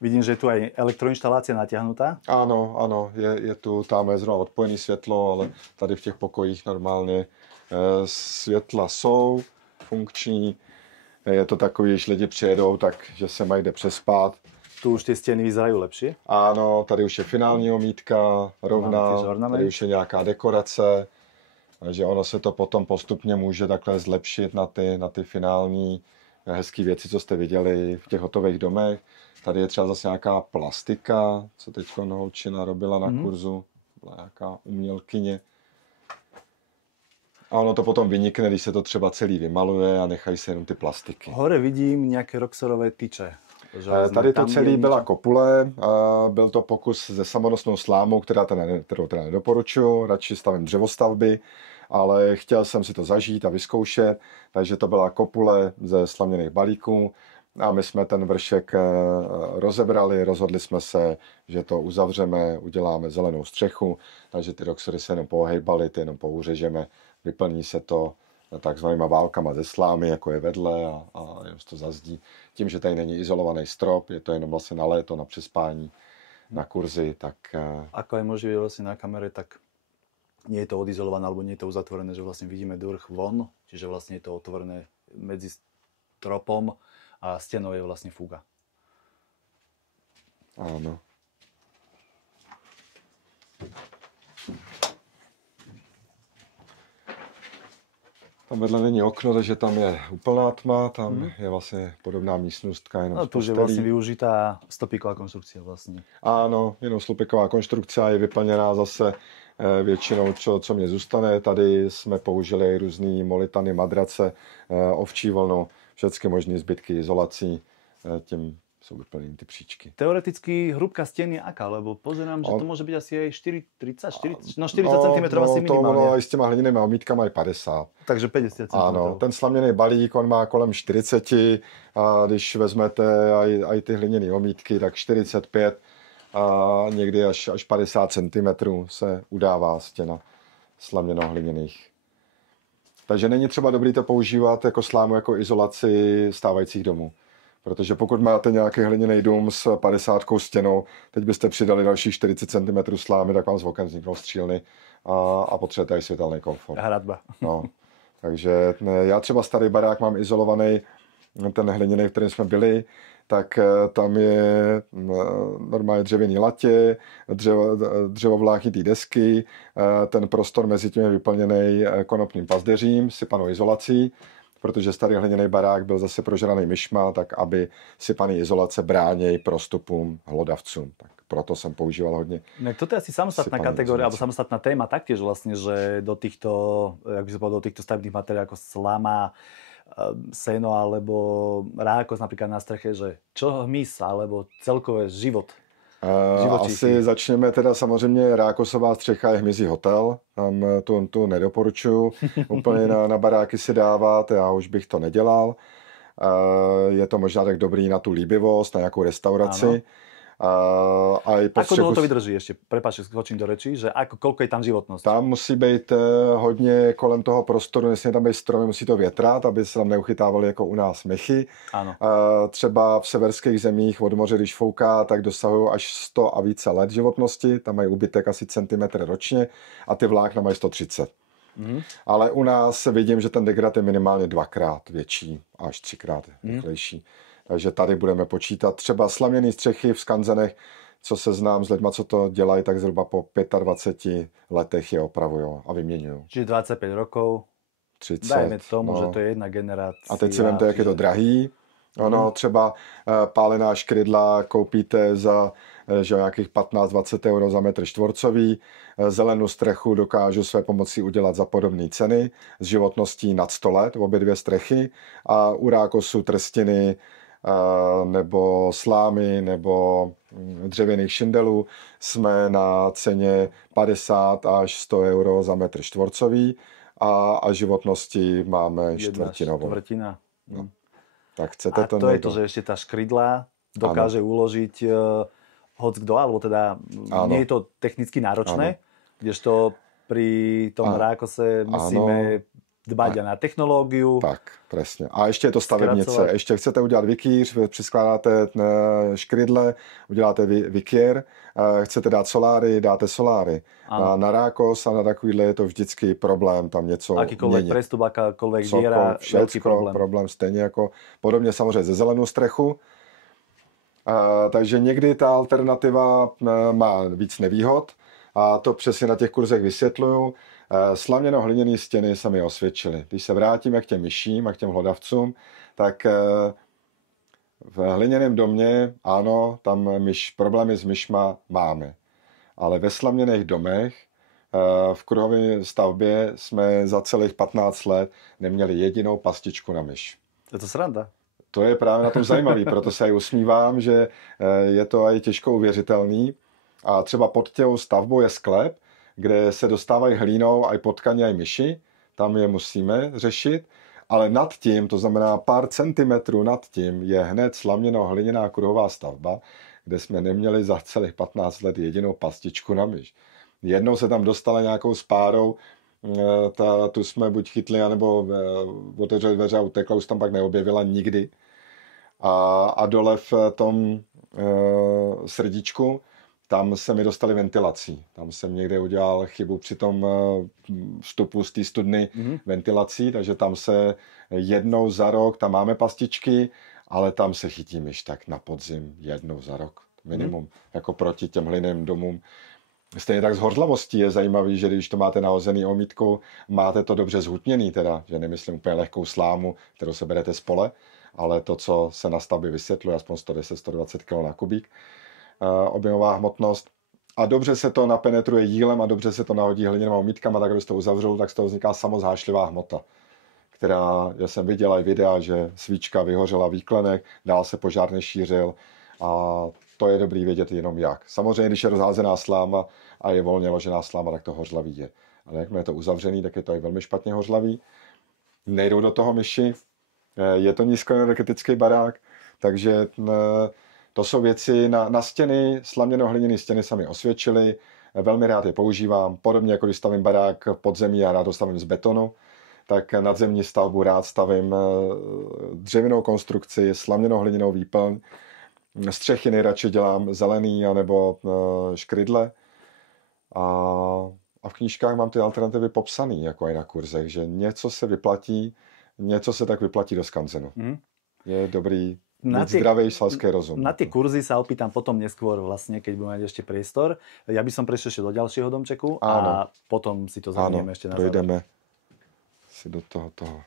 Vidím, že je tu aj elektroinštalácia natiahnutá. Ano, je tu, tam je zrovna odpojené světlo, ale tady v těch pokojích normálně světla jsou funkční. Je to takový, když lidi přijedou, tak že se mají kde přespát. Tu už tie steny vyzerajú lepšie. Ano, tady už je finální omítka rovná, tady už je nějaká dekorace. Takže ono se to potom postupně může takhle zlepšit na ty finální hezké věci, co jste viděli v těch hotových domech. Tady je třeba zase nějaká plastika, co teď holčina robila na kurzu. Byla nějaká umělkyně. A ono to potom vynikne, když se to třeba celý vymaluje a nechají se jenom ty plastiky. Hore vidím nějaké roxorové tyče. Tady to celé byla kopule, byl to pokus se samonosnou slámou, kterou teda nedoporučuji, radši stavím dřevostavby, ale chtěl jsem si to zažít a vyzkoušet, takže to byla kopule ze slaměných balíků a my jsme ten vršek rozebrali, rozhodli jsme se, že to uzavřeme, uděláme zelenou střechu, takže ty roxory se jenom pohejbaly, ty jenom pouřežeme, vyplní se to takzvanýma válkama ze slámy, jako je vedle a jenom to zazdí. Tím, že tady není izolovaný strop, je to jenom vlastně na léto, na přespání, na kurzy, tak... Ako aj môže vidieť vlastne na kamere, tak nie je to odizolované, alebo nie je to uzatvorené, že vlastne vidíme durch von, čiže vlastne je to otvorené medzi stropom a stenou je vlastne fúga. Áno. Tam vedle není okno, takže tam je úplná tma, tam je vlastně podobná místnostka, jenom no, tu je vlastně využitá stopíková konstrukcia vlastně. Ano, jenom slopiková konstrukce je vyplněná zase většinou, co mě zůstane. Tady jsme použili různý molitany, madrace, ovčí vlnu, všechny možné zbytky izolací, tím jsou vyplněny ty příčky. Teoreticky hrubka stien je aká? Lebo pozerám, že to môže byť asi aj 40 cm asi minimálne. No, i s těma hliněnými omítkama je 50. Takže 50 cm. Ano, ten slaměný balík, on má kolem 40 a když vezmete aj ty hliněné omítky, tak 45 a někdy až 50 cm se udává stěna slaměno-hliněných. Takže není třeba dobrý to používat jako slámu, jako izolaci stávajících domů. Protože pokud máte nějaký hliněný dům s 50 stěnou, teď byste přidali dalších 40 cm slámy, tak vám z oken vzniknou střílny a potřebujete i světelný komfort. Hradba. No, takže já třeba starý barák mám izolovaný, ten hliněný, v kterém jsme byli, tak tam je normálně dřevěný latě, dřevovláknitý desky, ten prostor mezi tím je vyplněný konopným pazdeřím, sypanou izolací, protože starý hliněný barák byl zase prožraný myšma, tak aby sypaný izolace bráněj prostupům hlodavcům. Tak proto jsem používal hodně. No, toto je asi samostatná kategória, alebo samostatná téma taktiež vlastne, že do týchto, jak by som povedal, do týchto stavebných materiálov ako slama, seno alebo rákos napríklad na streche, že čo hmyz alebo celkové život. Asi začneme teda samozřejmě rákosová střecha je hmyzí hotel, tam tu nedoporučuju úplně na baráky si dávat, já už bych to nedělal. Je to možná tak dobrý na tu líbivost, na nějakou restauraci. Ano. Ako dlouho to vydrží ještě? Prepáč, skočím do rečí, že koľko je tam životnost? Tam musí být hodně kolem toho prostoru, nesmí tam být stromy, musí to větrat, aby se tam neuchytávaly jako u nás mechy. Ano. Třeba v severských zemích od moře, když fouká, tak dosahují až 100 a více let životnosti, tam mají úbytek asi centimetr ročně a ty vlákna mají 130. Ale u nás vidím, že ten degrad je minimálně 2x větší, až 3x rychlejší. Takže tady budeme počítat třeba slaměný střechy v skanzenech, co se znám s lidma, co to dělají, tak zhruba po 25 letech je opravují a vyměňují. Čiže 25 rokov, 30. dajme tomu, že to je jedna generácia. A teď si vemte, jak je to drahý. Ono třeba pálená škrydla koupíte za nějakých 15-20 euro za metr čtvercový. Zelenou střechu dokážu své pomocí udělat za podobné ceny s životností nad 100 let, obě dvě střechy. A u rákosu trstiny nebo slámy nebo dřevěných šindelů jsme na ceně 50 až 100 euro za metr čtvercový a životnosti máme čtvrtinovou. Čtvrtina. No. Tak chcete to je to, že ešte tá škrydla dokáže uložiť hockdo, alebo teda nie je to technicky náročné, kdežto pri tom rákose musíme dbať na technológiu. Tak, presne. A ještě je to stavebnice. Ještě chcete udělat vikýř, přiskládáte škrydle, uděláte vikier, chcete dát soláry, dáte soláry. Na rákos a na takovýhle je to vždycky problém tam něco měnit. Akýkoľvek prestup, akákoľvek diera, veľký problém stejně jako podobně samozřejmě ze zelenou střechu. Takže někdy ta alternativa má víc nevýhod a to přesně na těch kurzech vysvětluju. Slaměno-hliněné stěny se mi osvědčily. Když se vrátíme k těm myším a k těm hlodavcům, tak v hliněném domě, ano, tam problémy s myšma máme. Ale ve slaměných domech v kruhové stavbě jsme za celých 15 let neměli jedinou pastičku na myš. Je to sranda. To je právě na tom zajímavý, proto se aj usmívám, že je to aj těžko uvěřitelný. A třeba pod těhou stavbou je sklep, kde se dostávají hlínou aj potkaně, aj myši. Tam je musíme řešit. Ale nad tím, to znamená pár centimetrů nad tím, je hned slaměno-hliněná kruhová stavba, kde jsme neměli za celých 15 let jedinou pastičku na myš. Jednou se tam dostala nějakou spárou, tu jsme buď chytli, anebo otevřeli dveře a utekla, už tam pak neobjevila nikdy. A dole v tom srdíčku, tam se mi dostali ventilací. Tam jsem někde udělal chybu při tom vstupu z té studny ventilací, takže tam se jednou za rok, tam máme pastičky, ale tam se chytí myš tak na podzim jednou za rok minimum, jako proti těm hlinným domům. Stejně tak z hořlavostí je zajímavý, že když to máte nahozený omítkou, máte to dobře zhutněný teda, že nemyslím úplně lehkou slámu, kterou se berete z pole, ale to, co se na stavbě vysvětluje, aspoň 110-120 kg na kubík, objemová hmotnost. A dobře se to napenetruje jílem a dobře se to nahodí hliněnými omítkama, tak když to uzavřou, tak z toho vzniká samozhášlivá hmota, která, já jsem viděl i videa, že svíčka vyhořela výklenek, dál se požár nešířil a to je dobrý vědět jenom jak. Samozřejmě, když je rozházená sláma a je volně ložená sláma, tak to hořlavý je. Ale jakmile je to uzavřený, tak je to i velmi špatně hořlavý. Nejdou do toho myši, je to nízkoenergetický barák, takže to jsou věci na stěny, slaměno-hliněné stěny se mi osvědčily, velmi rád je používám, podobně jako když stavím barák v podzemí a rád ho stavím z betonu, tak nadzemní stavbu rád stavím dřevěnou konstrukci, slaměno-hliněnou výplň, střechy nejradši dělám zelený anebo škrydle a v knížkách mám ty alternativy popsaný, jako i na kurzech, že něco se vyplatí, něco se tak vyplatí do skanzenu. Je dobrý mít zdravý selský rozum. Na tie kurzy sa opýtam potom neskôr vlastne, keď budeme mať ešte priestor. Ja by som prešiel ešte do ďalšieho domčeku a potom si to zhrnieme ešte na záver. Dojdeme si do toho.